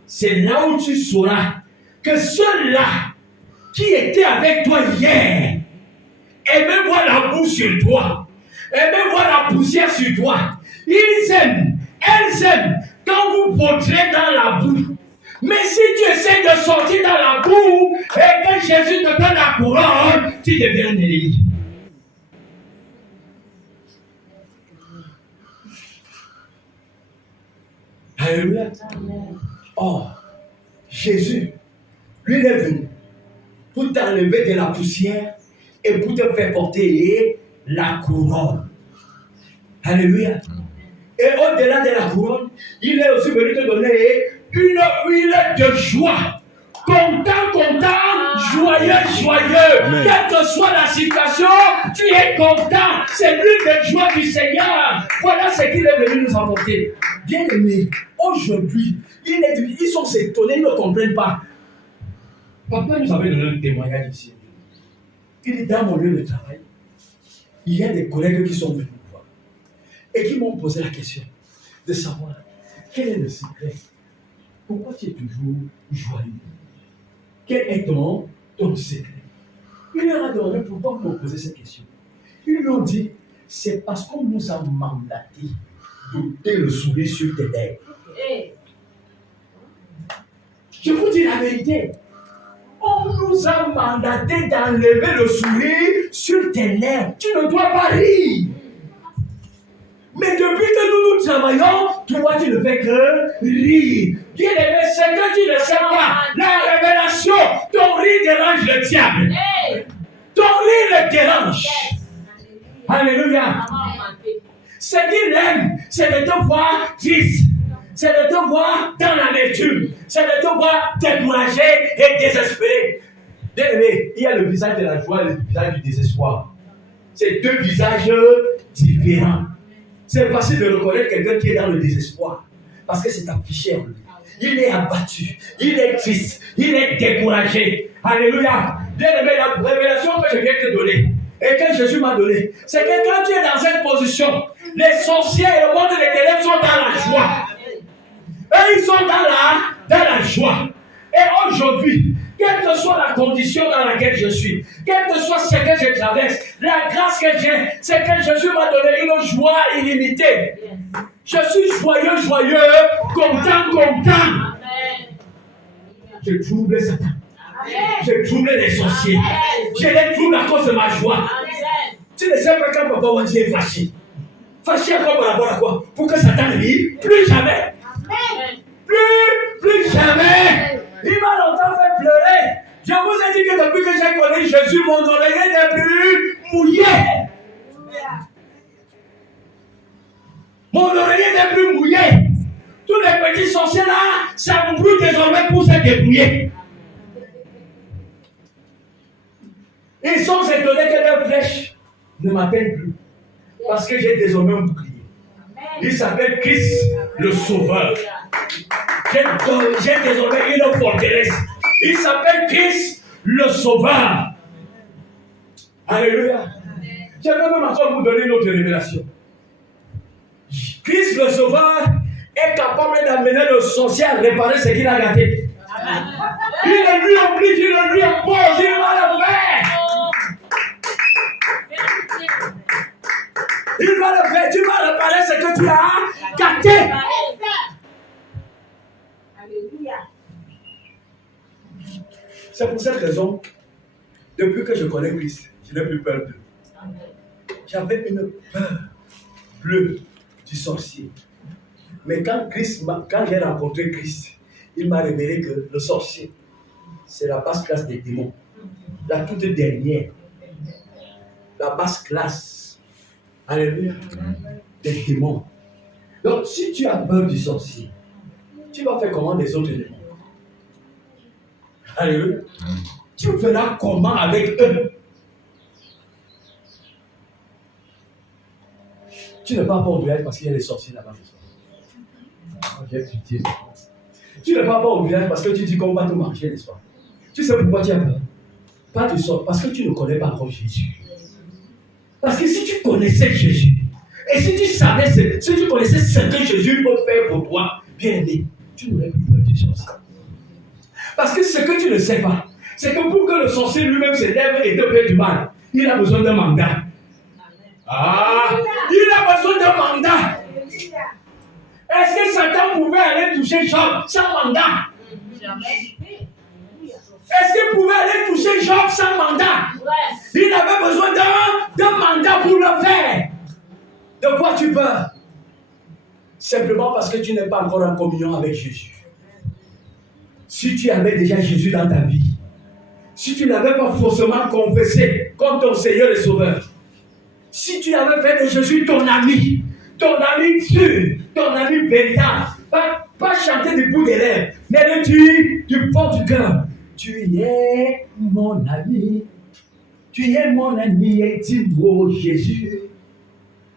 c'est là où tu sauras que ceux-là qui étaient avec toi hier aimaient voir la boue sur toi, aimaient voir la poussière sur toi. Ils aiment, elles aiment quand vous vautrez dans la boue. Mais si tu essaies de sortir dans la boue et que Jésus te donne la couronne, tu deviens un ennemi. Alléluia. Oh, Jésus, lui, il est venu pour t'enlever de la poussière et pour te faire porter la couronne. Alléluia. Et au-delà de la couronne, il est aussi venu te donner une huile de joie. Content, joyeux. Amen. Quelle que soit la situation, tu es content. C'est l'huile de joie du Seigneur. Voilà ce qu'il est venu nous apporter. Bien aimé, aujourd'hui, ils sont étonnés, ils ne comprennent pas. Papa nous avait donné un témoignage ici. Il est dans mon lieu de travail. Il y a des collègues qui sont venus me voir et qui m'ont posé la question de savoir quel est le secret. Pourquoi tu es toujours joyeux? Quel est ton secret? Il leur a demandé pourquoi vous me posez cette question. Ils lui ont dit, c'est parce qu'on nous a mandaté d'ôter le sourire sur tes lèvres. Hey. Je vous dis la vérité. On nous a mandaté d'enlever le sourire sur tes lèvres. Tu ne dois pas rire. Mais depuis que nous travaillons, toi tu ne fais que rire. Bien aimé, c'est que tu ne sais pas. La révélation, ton rire dérange le diable. Hey. Ton rire le dérange. Alléluia. Ce qu'il aime, c'est de te voir triste. C'est de te voir dans la lecture. C'est de te voir découragé et désespéré. Bien aimé, il y a le visage de la joie et le visage du désespoir. C'est deux visages différents. C'est facile de reconnaître quelqu'un qui est dans le désespoir. Parce que c'est affiché en lui. il est abattu, il est triste, il est découragé. Alléluia. Bien-aimé, la révélation que je viens de te donner et que Jésus m'a donnée, c'est que quand tu es dans cette position, les sorciers et le monde des ténèbres sont dans la joie. Eux, ils sont dans la joie. Et aujourd'hui, quelle que soit la condition dans laquelle je suis, quel que soit ce que je traverse, la grâce que j'ai, c'est que Jésus m'a donné une joie illimitée. Je suis joyeux, content. J'ai troublé Satan. J'ai troublé les sorciers. Je les trouble à cause de ma joie. Tu ne sais pas quand Papa Wanji est fâché. Fâché encore par rapport à quoi? Pour que Satan ne rit plus jamais. Plus jamais. Il m'a longtemps fait pleurer. Je vous ai dit que depuis que j'ai connu Jésus, mon oreiller n'est plus mouillé. Mon oreiller n'est plus mouillé. Tous les petits sorciers là, ça me brûle désormais pour se débrouiller. Ils sont étonnés que leurs flèches ne m'atteignent plus. Parce que j'ai désormais un bouclier. Il s'appelle Christ le Sauveur. J'ai désormais une forteresse. Il s'appelle Christ le Sauveur. Alléluia. Je vais même encore vous donner une autre révélation. Christ le Sauveur est capable d'amener le sorcier à réparer ce qu'il a gâté. Il ne lui oblige, il ne lui impose, il va le faire. Il va le faire, tu vas réparer ce que tu as gâté. C'est pour cette raison, depuis que je connais Christ, je n'ai plus peur d'eux. J'avais une peur bleue du sorcier. Mais quand j'ai rencontré Christ, il m'a révélé que le sorcier, c'est la basse classe des démons. La toute dernière. La basse classe. Alléluia. Des démons. Donc, si tu as peur du sorcier, tu vas faire comment des autres démons? Alléluia. Tu feras comment avec eux? Tu ne pars pas au village parce qu'il y a des sorciers là-bas. J'ai pitié. Tu ne pars pas au village parce que tu dis qu'on va te manger, n'est-ce pas? Tu sais pourquoi tu as peur? Pas du sort, parce que tu ne connais pas encore Jésus. Parce que si tu connaissais Jésus, et si tu savais, si tu connaissais ce que Jésus peut faire pour toi, bien aimé, tu n'aurais plus peur du sorcier. Parce que ce que tu ne sais pas, c'est que pour que le sorcier lui-même se lève et te fait du mal, il a besoin d'un mandat. Il a besoin d'un mandat. Est-ce que Satan pouvait aller toucher Job sans mandat? Est-ce qu'il pouvait aller toucher Job sans mandat? Il avait besoin d'un mandat pour le faire. De quoi tu peurs? Simplement parce que tu n'es pas encore en communion avec Jésus. Si tu avais déjà Jésus dans ta vie, si tu n'avais pas forcément confessé comme ton Seigneur et Sauveur, si tu avais fait de Jésus ton ami sûr, ton ami véritable, pas chanter du bout des lèvres, mais le dire du fond du cœur, tu es mon ami intime, oh Jésus.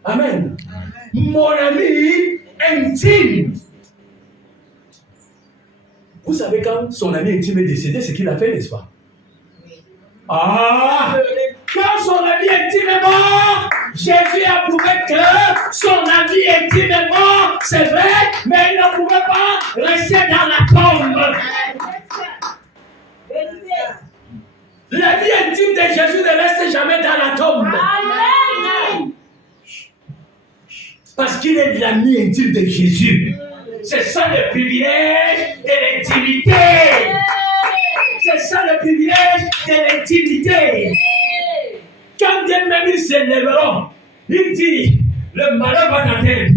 Amen. Mon ami intime. Vous savez, quand son ami intime est décédé, ce qu'il a fait, n'est-ce pas? Quand son ami intime est mort, Jésus a prouvé que son ami intime est mort, c'est vrai, mais il ne pouvait pas rester dans la tombe. L'ami intime de Jésus ne reste jamais dans la tombe. Amen. Parce qu'il est l'ami intime de Jésus. C'est ça le privilège de l'intimité. C'est ça le privilège de l'intimité. Quand bien même ils s'élèveront, il dit, le malheur va t'atteindre.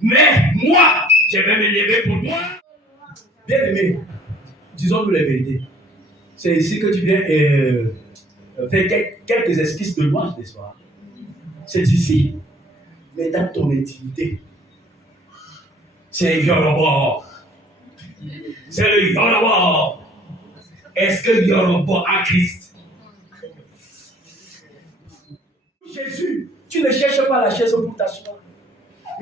Mais moi, je vais me lever pour toi. Bien aimé, disons-nous la vérité. C'est ici que tu viens faire quelques esquisses de louange, n'est-ce pas? C'est ici. Mais dans ton intimité, c'est Yoruba. C'est le Yoruba. Est-ce que Yoruba a Christ? Jésus, tu ne cherches pas la chaise pour t'asseoir.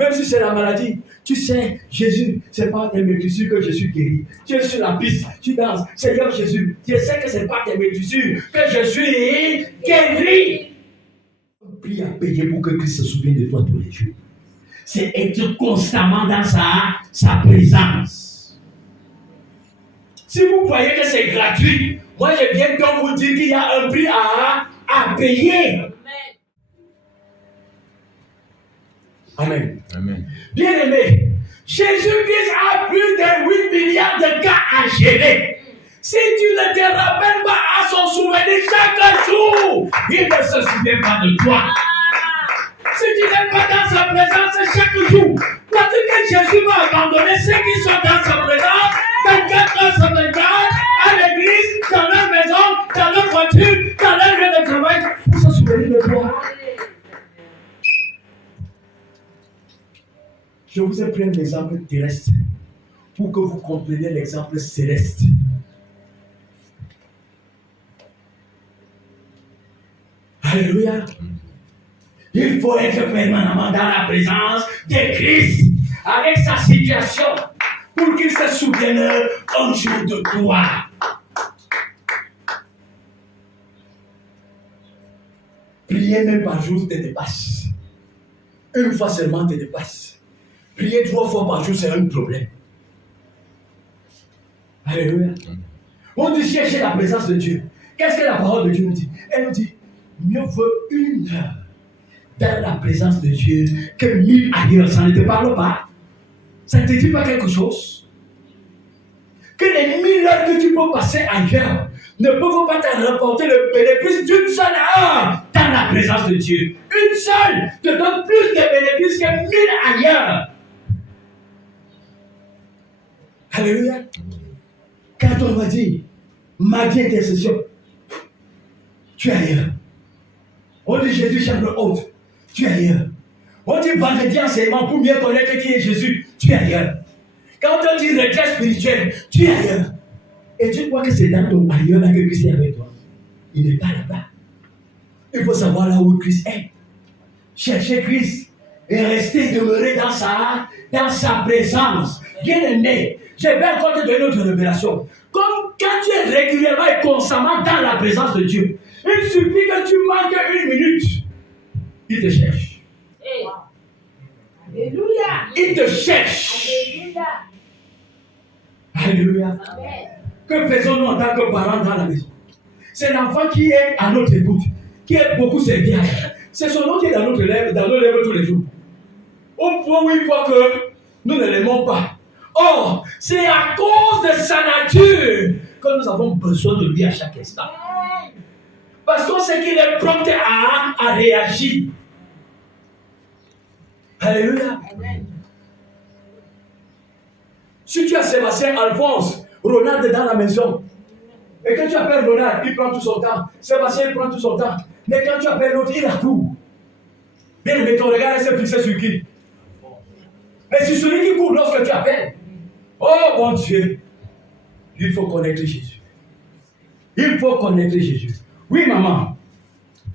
Même si c'est la maladie, tu sais, Jésus, c'est par tes médicines que je suis guéri. Tu es sur la piste, tu danses. Seigneur Jésus, je sais que c'est par tes médicines que je suis guéri. Prie à payer pour que Christ se souvienne de toi tous les jours. C'est être constamment dans sa présence. Si vous croyez que c'est gratuit, moi je viens donc vous dire qu'il y a un prix à payer. Amen. Amen. Bien aimé, Jésus-Christ a plus de 8 milliards de cas à gérer. Si tu ne te rappelles pas à son souvenir chaque jour, il ne se souvient pas de toi. Si tu n'es pas dans sa présence chaque jour, parce que Jésus va abandonner ceux qui sont dans sa présence 24 heures sur 24, à l'église, dans leur maison, dans leur voiture, dans leur lieu de travail, pour se souvenir de toi. Je vous ai pris un exemple terrestre pour que vous compreniez l'exemple céleste. Alléluia. Il faut être permanemment dans la présence de Christ avec sa situation pour qu'il se souvienne un jour de toi. Prier même par jour te dépasse. Une fois seulement te dépasse. Prier 3 fois par jour, c'est un problème. Alléluia. On dit chercher la présence de Dieu. Qu'est-ce que la parole de Dieu nous dit? Elle nous dit, mieux vaut 1 heure dans la présence de Dieu que 1000 ailleurs. Ça ne te parle pas? Ça ne te dit pas quelque chose? Que les 1000 heures que tu peux passer ailleurs ne peuvent pas te rapporter le bénéfice d'une seule heure dans la présence de Dieu. Une seule te donne plus de bénéfices que 1000 ailleurs. Alléluia. Quand on va dire mardi intercession, tu es ailleurs. On dit Jésus chambre haute, tu es ailleurs. On dit vendredi enseignement pour mieux connaître qui est Jésus, tu es ailleurs. Quand on dit retraite spirituelle, tu es ailleurs. Et tu crois que c'est dans ton ailleurs là que Christ est avec toi. Il n'est pas là-bas. Il faut savoir là où Christ est. Chercher Christ et rester demeuré dans sa présence. Bien aimé, je vais encore te donner une autre révélation. Comme quand tu es régulièrement et constamment dans la présence de Dieu, il suffit que tu manques 1 minute. Il te cherche. Alléluia. Il te cherche. Alléluia. Que faisons-nous en tant que parents dans la maison? C'est l'enfant qui est à notre écoute, qui est beaucoup serviable. C'est son nom qui est dans nos lèvres tous les jours. Au point où il croit que nous ne l'aimons pas. Or, c'est à cause de sa nature que nous avons besoin de lui à chaque instant. Parce qu'on sait qu'il est prompt à réagir. Alléluia. Amen. Si tu as Sébastien, Alphonse, Ronald dans la maison, et quand tu appelles Ronald, il prend tout son temps. Sébastien, il prend tout son temps. Mais quand tu appelles l'autre, il accourt. Bien aimé, ton regard reste fixé sur qui? Mais sur celui qui court lorsque tu appelles. Oh mon Dieu, il faut connaître Jésus. Il faut connaître Jésus. Oui, maman.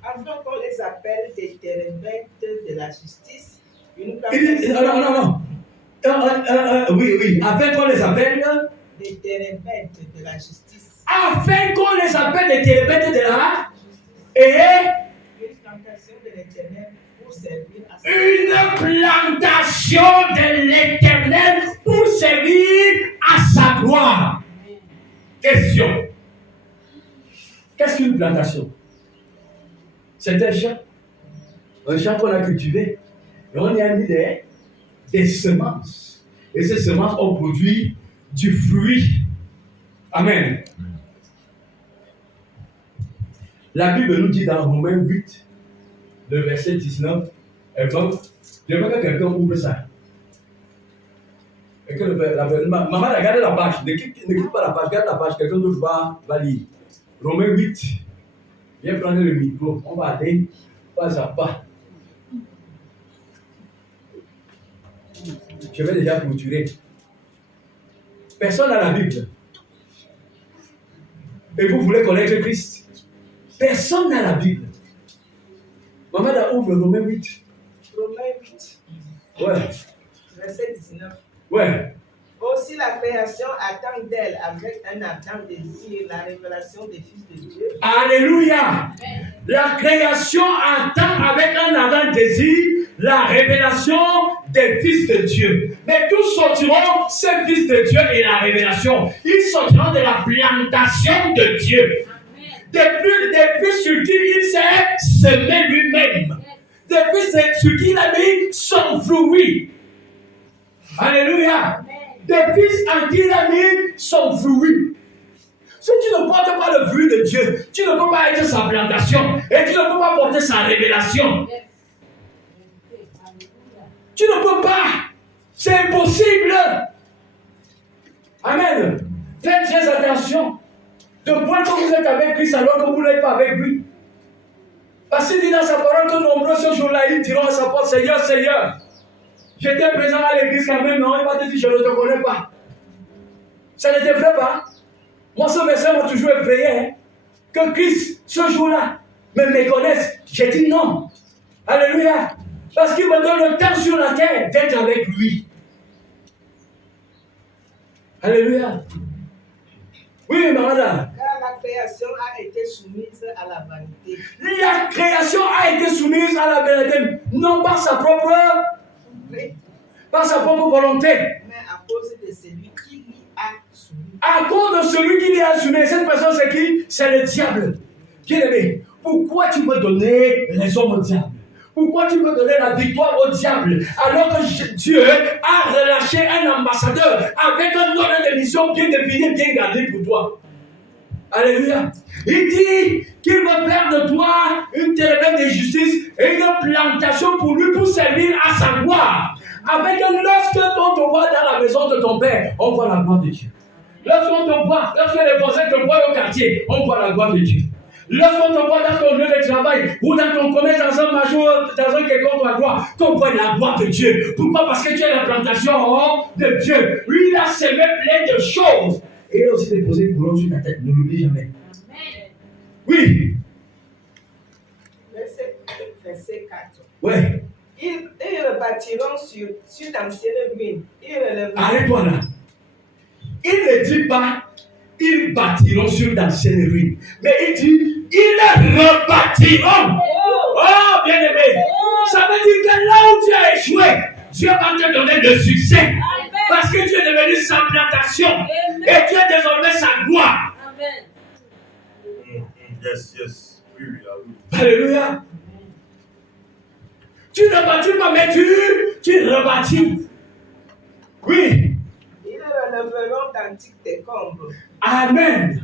Avant qu'on les appelle des térébintes de la justice, Non. Oui. Afin qu'on les appelle des térébintes de la justice. Afin qu'on les appelle des térébintes de la et Une plantation de l'éternel pour servir à sa une plantation de l'éternel pour servir à sa gloire. Question. Qu'est-ce qu'une plantation? C'est un champ qu'on a cultivé. Et on y a mis des semences. Et ces semences ont produit du fruit. Amen. La Bible nous dit dans Romains 8, le verset 19 et 20, j'aimerais que quelqu'un ouvre ça. Et que maman, regardez la page. Ne quitte pas la page, regarde la page. Quelqu'un d'autre va lire. Romains 8. Viens prendre le micro. On va aller pas à pas. Je vais déjà clôturer. Personne n'a la Bible. Et vous voulez connaître Christ? Personne n'a la Bible. Maman, ouvre Romains 8. Romains 8. Ouais. Verset 19. Ouais. Aussi la création attend d'elle avec un ardent désir la révélation des fils de Dieu. Alléluia. La création attend avec un ardent désir la révélation des fils de Dieu. Mais d'où sortiront ces fils de Dieu et la révélation? Ils sortiront de la plantation de Dieu. Depuis sur qui il s'est semé lui-même. Depuis sur qui il a mis son fruit. Alléluia. Des fils en qui il a mis son fruit. Si tu ne portes pas le fruit de Dieu, tu ne peux pas être sa plantation et tu ne peux pas porter sa révélation. Tu ne peux pas. C'est impossible. Amen. Faites très attention. De point que vous êtes avec Christ alors que vous n'êtes pas avec lui. Parce qu'il dit dans sa parole que nombreux ce jour-là, ils diront à sa porte, Seigneur, Seigneur, j'étais présent à l'église quand même, non, il va te dire, je ne te connais pas. Ça ne te fait pas. Moi, ce verset m'a toujours effrayé. Hein, que Christ, ce jour-là, me méconnaisse. J'ai dit non. Alléluia. Parce qu'il me donne le temps sur la terre d'être avec lui. Alléluia. Oui, madame. Car la création a été soumise à la vanité. La création a été soumise à la vanité, non par sa propre volonté. Mais à cause de celui qui l'y a soumis. À cause de celui qui l'y a soumis. Cette personne, c'est qui? C'est le diable. Bien-aimé, pourquoi tu veux donner les hommes au diable? Pourquoi tu veux donner la victoire au diable alors que Dieu a relâché un ambassadeur avec un ordre de mission bien défini, bien gardé pour toi? Alléluia. Il dit qu'il veut faire de toi une télévision de justice et une plantation pour lui pour servir à sa gloire. Avec lorsque on te voit dans la maison de ton père, on voit la gloire de Dieu. Lorsqu'on te voit, lorsque les voisins te voient au quartier, on voit la gloire de Dieu. Lorsqu'on te voit dans ton lieu de travail ou dans ton commerce, dans un major, dans un quelconque endroit, qu'on voit la gloire de Dieu. Pourquoi? Parce que tu es la plantation de Dieu. Lui, il a semé plein de choses. Et il a aussi déposé une couronne sur ta tête. Ne l'oublie jamais. Amen. Oui. Verset 4. Ouais. Ils rebâtiront sur d'anciennes ruines. Arrête-toi là. Il ne dit pas, ils bâtiront sur d'anciennes ruines. Mais il dit, ils rebâtiront. Oh, bien aimé. Ça veut dire que là où tu as échoué, Dieu va te donner le succès. Amen. Parce que tu es devenu sa plantation. Amen. Et tu es désormais sa gloire. Amen. Yes. Oui. Alléluia. Tu ne bâtis pas, mais tu rebâtis. Oui. Ils relèveront d'antiques décombres. Amen.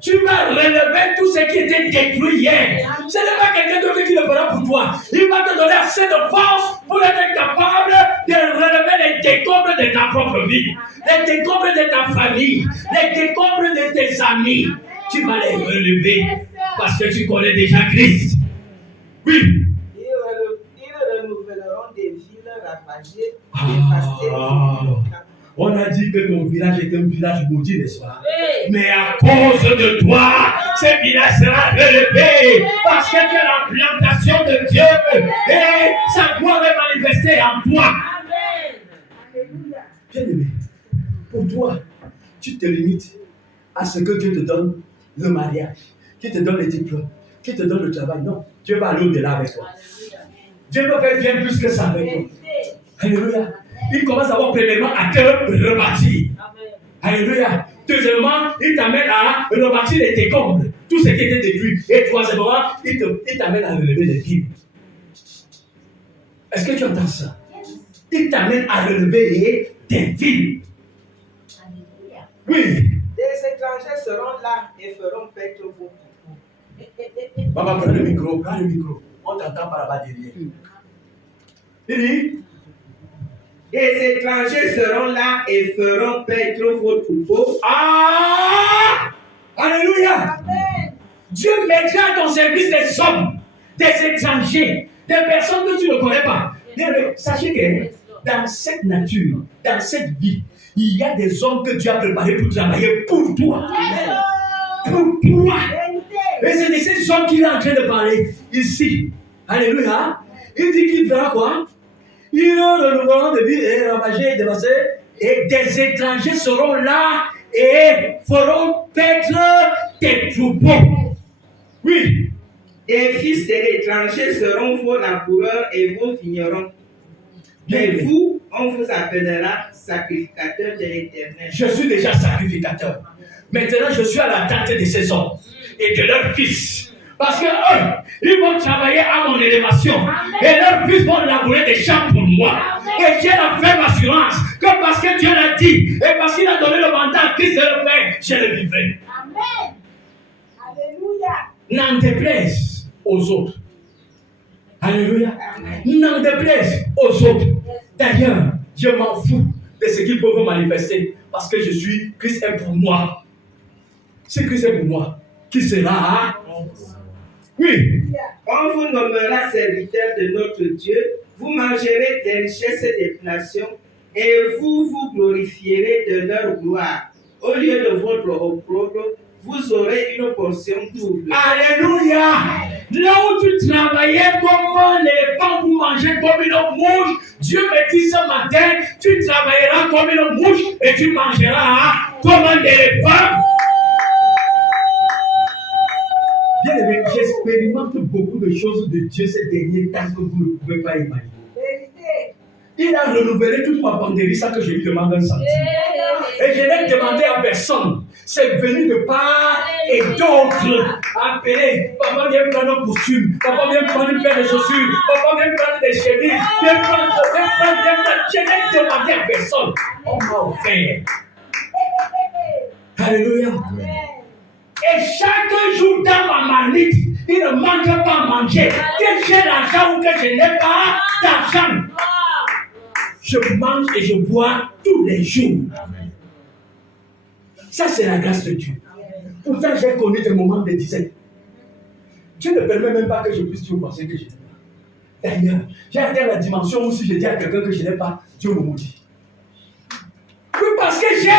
Tu vas relever tout ce qui était détruit hier. Ce n'est pas quelqu'un d'autre qui le fera pour toi. Il va te donner assez de force pour être capable de relever les décombres de ta propre vie, les décombres de ta famille, les décombres de tes amis. Tu vas les relever parce que tu connais déjà Christ. Oui. Ils renouvelleront des villes ravagées, dévastées. On a dit que ton village est un village maudit, n'est-ce pas? Oui. Mais à cause de toi, ce village sera relevé parce que tu es la plantation de Dieu et sa gloire est manifestée en toi. Amen. Bien-aimé, pour toi, tu te limites à ce que Dieu te donne, le mariage, qui te donne les diplômes, qui te donne le travail. Non, Dieu va aller au-delà avec toi. Dieu veut faire bien plus que ça avec toi. Alléluia. Il commence d'abord premièrement à te rebâtir. Amen. Alléluia. Deuxièmement, il t'amène à rebâtir les décombres, tout ce qui était détruit. Et troisièmement, il t'amène à relever les villes. Est-ce que tu entends ça? Il t'amène à relever des villes. Alléluia. Oui. Des étrangers seront là et feront paître vos troupeaux. Maman, prends le micro. On t'entend par là-bas derrière. Il dit, des étrangers seront là et feront paître vos troupeaux. Ah! Alléluia! Amen. Dieu mettra à ton service des hommes, des étrangers, des personnes que tu ne connais pas. Sachez que dans cette nature, dans cette vie, il y a des hommes que Dieu a préparés pour travailler pour toi. Amen. Pour toi. Et c'est de ces hommes qu'il est en train de parler ici. Alléluia. Il dit qu'il fera quoi? Ils renouvelleront de vie et ravagés et dévastés. Et des étrangers seront là et feront paître tes troupeaux. Oui. Des fils de l'étranger seront vos laboureurs et vos vignerons. Mais vous, on vous appellera sacrificateur de l'Éternel. Je suis déjà sacrificateur. Maintenant, je suis à la tête de ces hommes et de leurs fils. Parce que eux, ils vont travailler à mon élévation. Et leurs fils vont labourer des champs pour moi. Et j'ai la ferme assurance que parce que Dieu l'a dit et parce qu'il a donné le mandat à Christ de le faire, je le vivrai. Amen. Alléluia. N'en déplaise aux autres. Alléluia. Amen. N'en déplaise aux autres. D'ailleurs, je m'en fous de ce qu'ils peuvent manifester parce que je suis, Christ est pour moi. Si Christ est pour moi, qui sera? Oui. On vous nommera serviteur de notre Dieu. Vous mangerez des richesses des nations et vous vous glorifierez de leur gloire. Au lieu de votre opprobre, vous aurez une portion double. Alléluia. Là où tu travaillais comme l'éléphant pour manger comme une mouche, Dieu me dit ce matin, tu travailleras comme une mouche et tu mangeras comme un éléphant. Bien aimé, j'expérimente beaucoup de choses de Dieu ces derniers temps que vous ne pouvez pas imaginer. Vérité. Il a renouvelé toute ma banderie sans que je lui demande un centime. Et je n'ai demandé à personne. C'est venu de part et d'autre. Appelé, papa vient prendre un costume, papa vient prendre une paire de chaussures, papa vient prendre des chemises, viens prendre. Je n'ai demandé à personne. On m'a offert. Alléluia. Et chaque jour dans ma marmite, il ne manque pas à manger. Que j'ai l'argent ou que je n'ai pas d'argent. Je mange et je bois tous les jours. Ça, c'est la grâce de Dieu. Pourtant, j'ai connu des moments de disette. Dieu ne permet même pas que je puisse dire aux pensées que je n'ai pas. D'ailleurs, j'ai atteint la dimension où si je dis à quelqu'un que je n'ai pas, Dieu me maudit. Oui, parce que j'ai,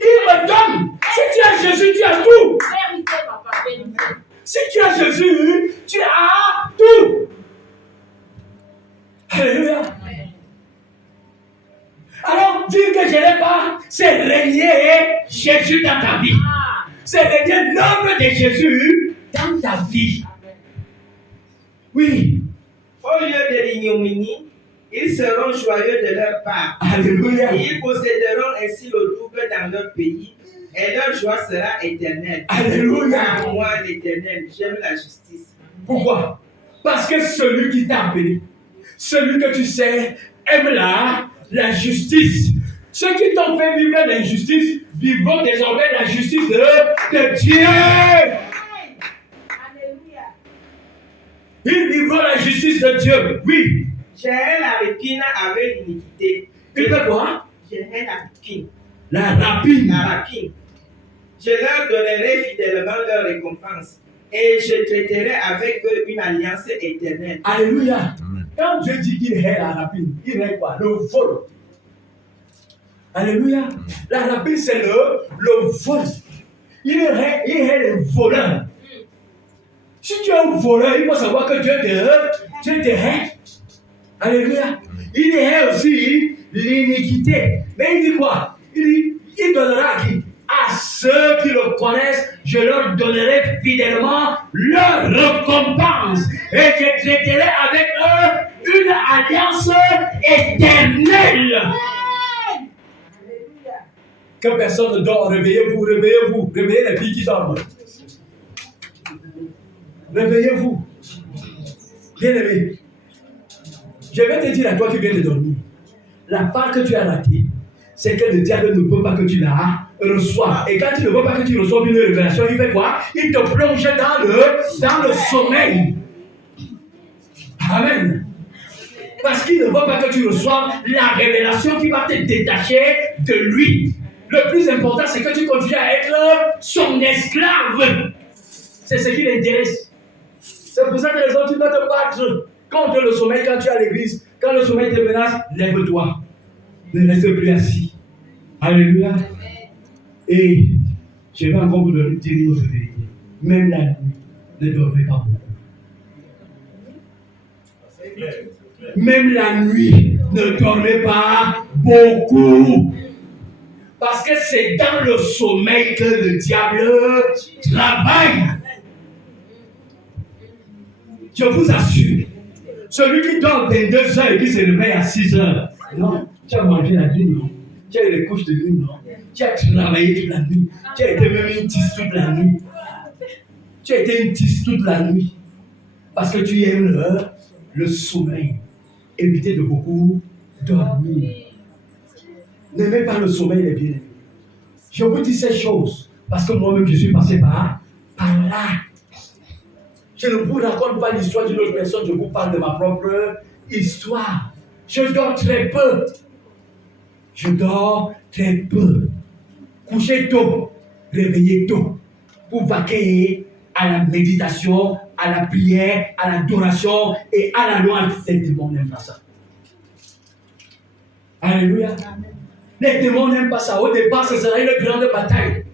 il me donne. Si tu as Jésus, tu as tout. Vérité, papa, vérité. Si tu as Jésus, tu as tout. Alléluia. Alors, dire que je n'ai pas, c'est régner Jésus dans ta vie. C'est régner l'œuvre de Jésus dans ta vie. Oui. Au lieu de l'ignominie, ils seront joyeux de leur part. Alléluia. Ils posséderont ainsi le double dans leur pays, et leur joie sera éternelle. Alléluia. Car moi, l'Éternel, j'aime la justice. Pourquoi? Parce que celui qui t'a appelé, celui que tu sais, aime la justice. Ceux qui t'ont fait vivre l'injustice vivront désormais la justice de Dieu. Alléluia. Ils vivront la justice de Dieu. Oui. J'ai la rapine avec l'iniquité. Il fait quoi? J'ai la rapine. La rapine. La rapine. Je leur donnerai fidèlement leur récompense et je traiterai avec eux une alliance éternelle. Alléluia. Quand Dieu dit qu'il hait la rapine, il hait quoi? Le vol. Alléluia. La rapine, c'est le vol. Il hait les voleurs. Si tu es un voleur, il faut savoir que Dieu te hait. Alléluia. Il hait aussi l'iniquité. Mais il dit quoi? Il dit, il donnera à qui? À ceux qui le connaissent, je leur donnerai fidèlement leur récompense. Et je traiterai avec eux une alliance éternelle. Alléluia. Que personne ne dort. Réveillez-vous, réveillez-vous. Réveillez les filles qui dorment. Réveillez-vous. Bien-aimé, je vais te dire à toi qui viens de dormir. La part que tu as ratée, c'est que le diable ne veut pas que tu la reçoives. Et quand il ne veut pas que tu reçoives une révélation, il fait quoi? Il te plonge dans le sommeil. Amen. Parce qu'il ne veut pas que tu reçoives la révélation qui va te détacher de lui. Le plus important, c'est que tu continues à être son esclave. C'est ce qui l'intéresse. C'est pour ça que les autres, tu dois te battre contre le sommeil quand tu es à l'église. Quand le sommeil te menace, lève-toi. Ne reste plus assis. Alléluia. Et je vais encore vous dire une autre vérité. Même la nuit, ne dormez pas beaucoup. Même la nuit, ne dormez pas beaucoup. Parce que c'est dans le sommeil que le diable travaille. Je vous assure, celui qui dort 22 heures et qui se réveille à 6 heures, non, tu as mangé la nuit, non? Tu as eu les couches de nuit, non? Tu as travaillé toute la nuit. Tu as été même une tisse toute la nuit. Tu as été une tisse toute la nuit. Parce que tu aimes le sommeil. Évitez de beaucoup dormir. N'aimez pas le sommeil, les bien-aimés. Je vous dis ces choses parce que moi-même je suis passé par là. Je ne vous raconte pas l'histoire d'une autre personne, je vous parle de ma propre histoire. Je dors très peu. Je dors très peu. Coucher tôt, réveiller tôt, pour vaquer à la méditation, à la prière, à l'adoration et à la louange. Les démons n'aiment pas ça. Alléluia. Les démons n'aiment pas ça. Au départ, ce sera une grande bataille.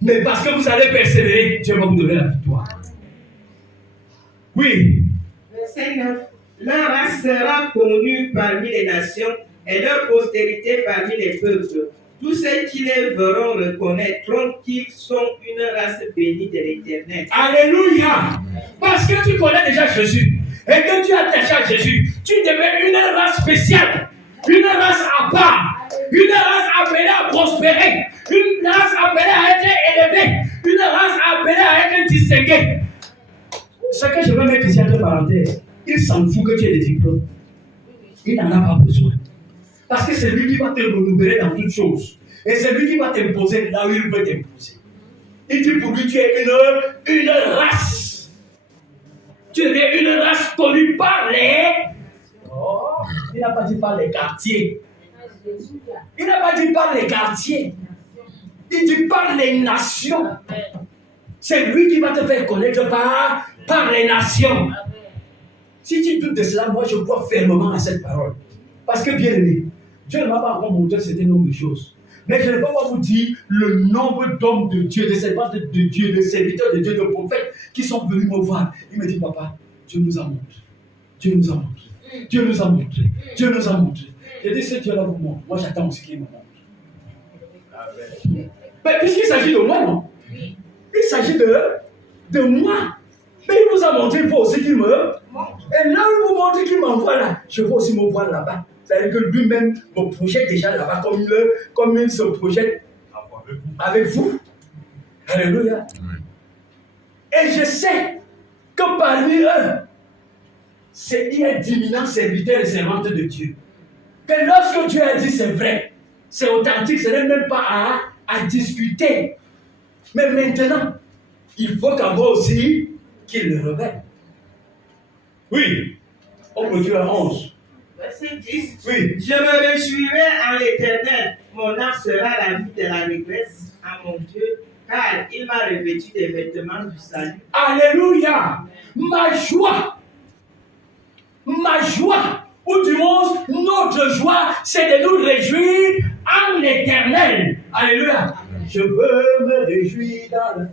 Mais parce que vous allez persévérer, Dieu va vous donner la victoire. Oui. Verset 9. Leur race sera connue parmi les nations et leur postérité parmi les peuples. Tous ceux qui les verront reconnaîtront qu'ils sont une race bénie de l'Éternel. Alléluia. Parce que tu connais déjà Jésus et que tu as attaché à Jésus, tu deviens une race spéciale, une race à part, une race appelée à prospérer, une race appelée à être élevée, une race appelée à être distinguée. Ce que je veux mettre ici entre parenthèses, il s'en fout que tu aies des diplômes. Il n'en a pas besoin. Parce que c'est lui qui va te renouveler dans toutes choses. Et c'est lui qui va t'imposer là où il veut t'imposer. Il dit pour lui, tu es une race. Tu es une race connue par les... Oh, il n'a pas dit par les quartiers. Il n'a pas dit par les quartiers. Il dit par les nations. C'est lui qui va te faire connaître par les nations. Si tu doutes de cela, moi je crois fermement à cette parole. Parce que bien aimé, Dieu ne m'a pas encore montré un certain nombre de choses. Mais je ne peux pas vous dire le nombre d'hommes de Dieu, de servantes de Dieu, de serviteurs de Dieu, de prophètes qui sont venus me voir. Il me dit, papa, Dieu nous a montré. Dieu nous a montré. Dieu nous a montré. Dieu nous a montré. J'ai dit, ce Dieu-là vous montre. Moi, j'attends aussi qu'il me montre. Mais puisqu'il s'agit de moi, non? Il s'agit de moi. Mais il vous a montré, il faut aussi qu'il me montre. Et là où il vous montre qu'il m'envoie là, je veux aussi me voir là-bas. C'est-à-dire que lui-même me projette déjà là-bas comme il se projette avec vous. Alléluia. Et je sais que parmi eux, il y a d'imminents serviteurs et servantes de Dieu. Que lorsque Dieu a dit c'est vrai, c'est authentique, ce n'est même pas à discuter. Mais maintenant, il faut qu'à moi aussi qu'il le révèle. Oui. On peut dire à 11. Verset 10. Oui. Je me réjouirai en l'Éternel. Mon âme sera ravie de la régresse à mon Dieu, car il m'a revêtu des vêtements du salut. Alléluia. Ma joie, ou du moins notre joie, c'est de nous réjouir en l'Éternel. Alléluia. Je veux me réjouir dans le...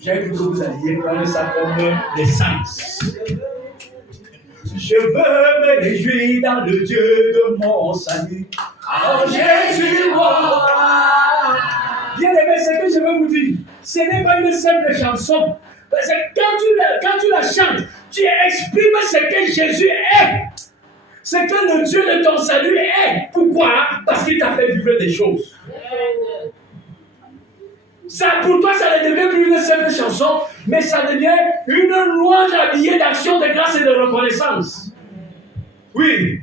J'ai cru que vous alliez prendre ça comme l'essence. Je veux me réjouir dans le Dieu de mon salut. En Jésus, mon roi. Bien aimé, ce que je veux vous dire, ce n'est pas une simple chanson. Parce que quand tu la chantes, tu exprimes ce que Jésus est. Ce que le Dieu de ton salut est. Pourquoi? Parce qu'il t'a fait vivre des choses. Ça, pour toi, ça ne devient plus une simple chanson, mais ça devient une louange habillée d'action de grâce et de reconnaissance. Oui.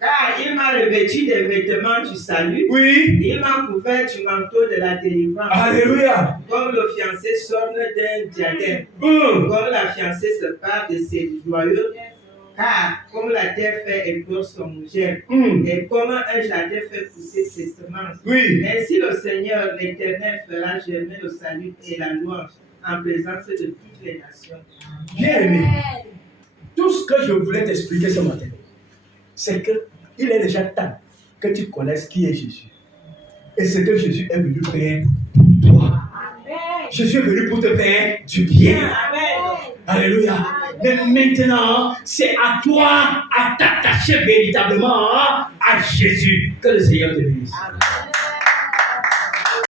Car il m'a revêtu des vêtements du salut. Oui. Il m'a couvert du manteau de la délivrance. Alléluia. Comme le fiancé s'orne d'un diadème. Comme la fiancée se part de ses joyaux. Car comme la terre fait éclore son mougère, et comme un jardin fait pousser ses semences, ainsi le Seigneur l'Éternel fera germer le salut et la louange en présence de toutes les nations. Bien aimé, tout ce que je voulais t'expliquer ce matin, c'est qu'il est déjà temps que tu connaisses qui est Jésus et ce que Jésus est venu faire pour toi. Amen. Jésus est venu pour te faire du bien. Amen. Alléluia. Mais maintenant, c'est à toi à t'attacher véritablement à Jésus. Que le Seigneur te bénisse.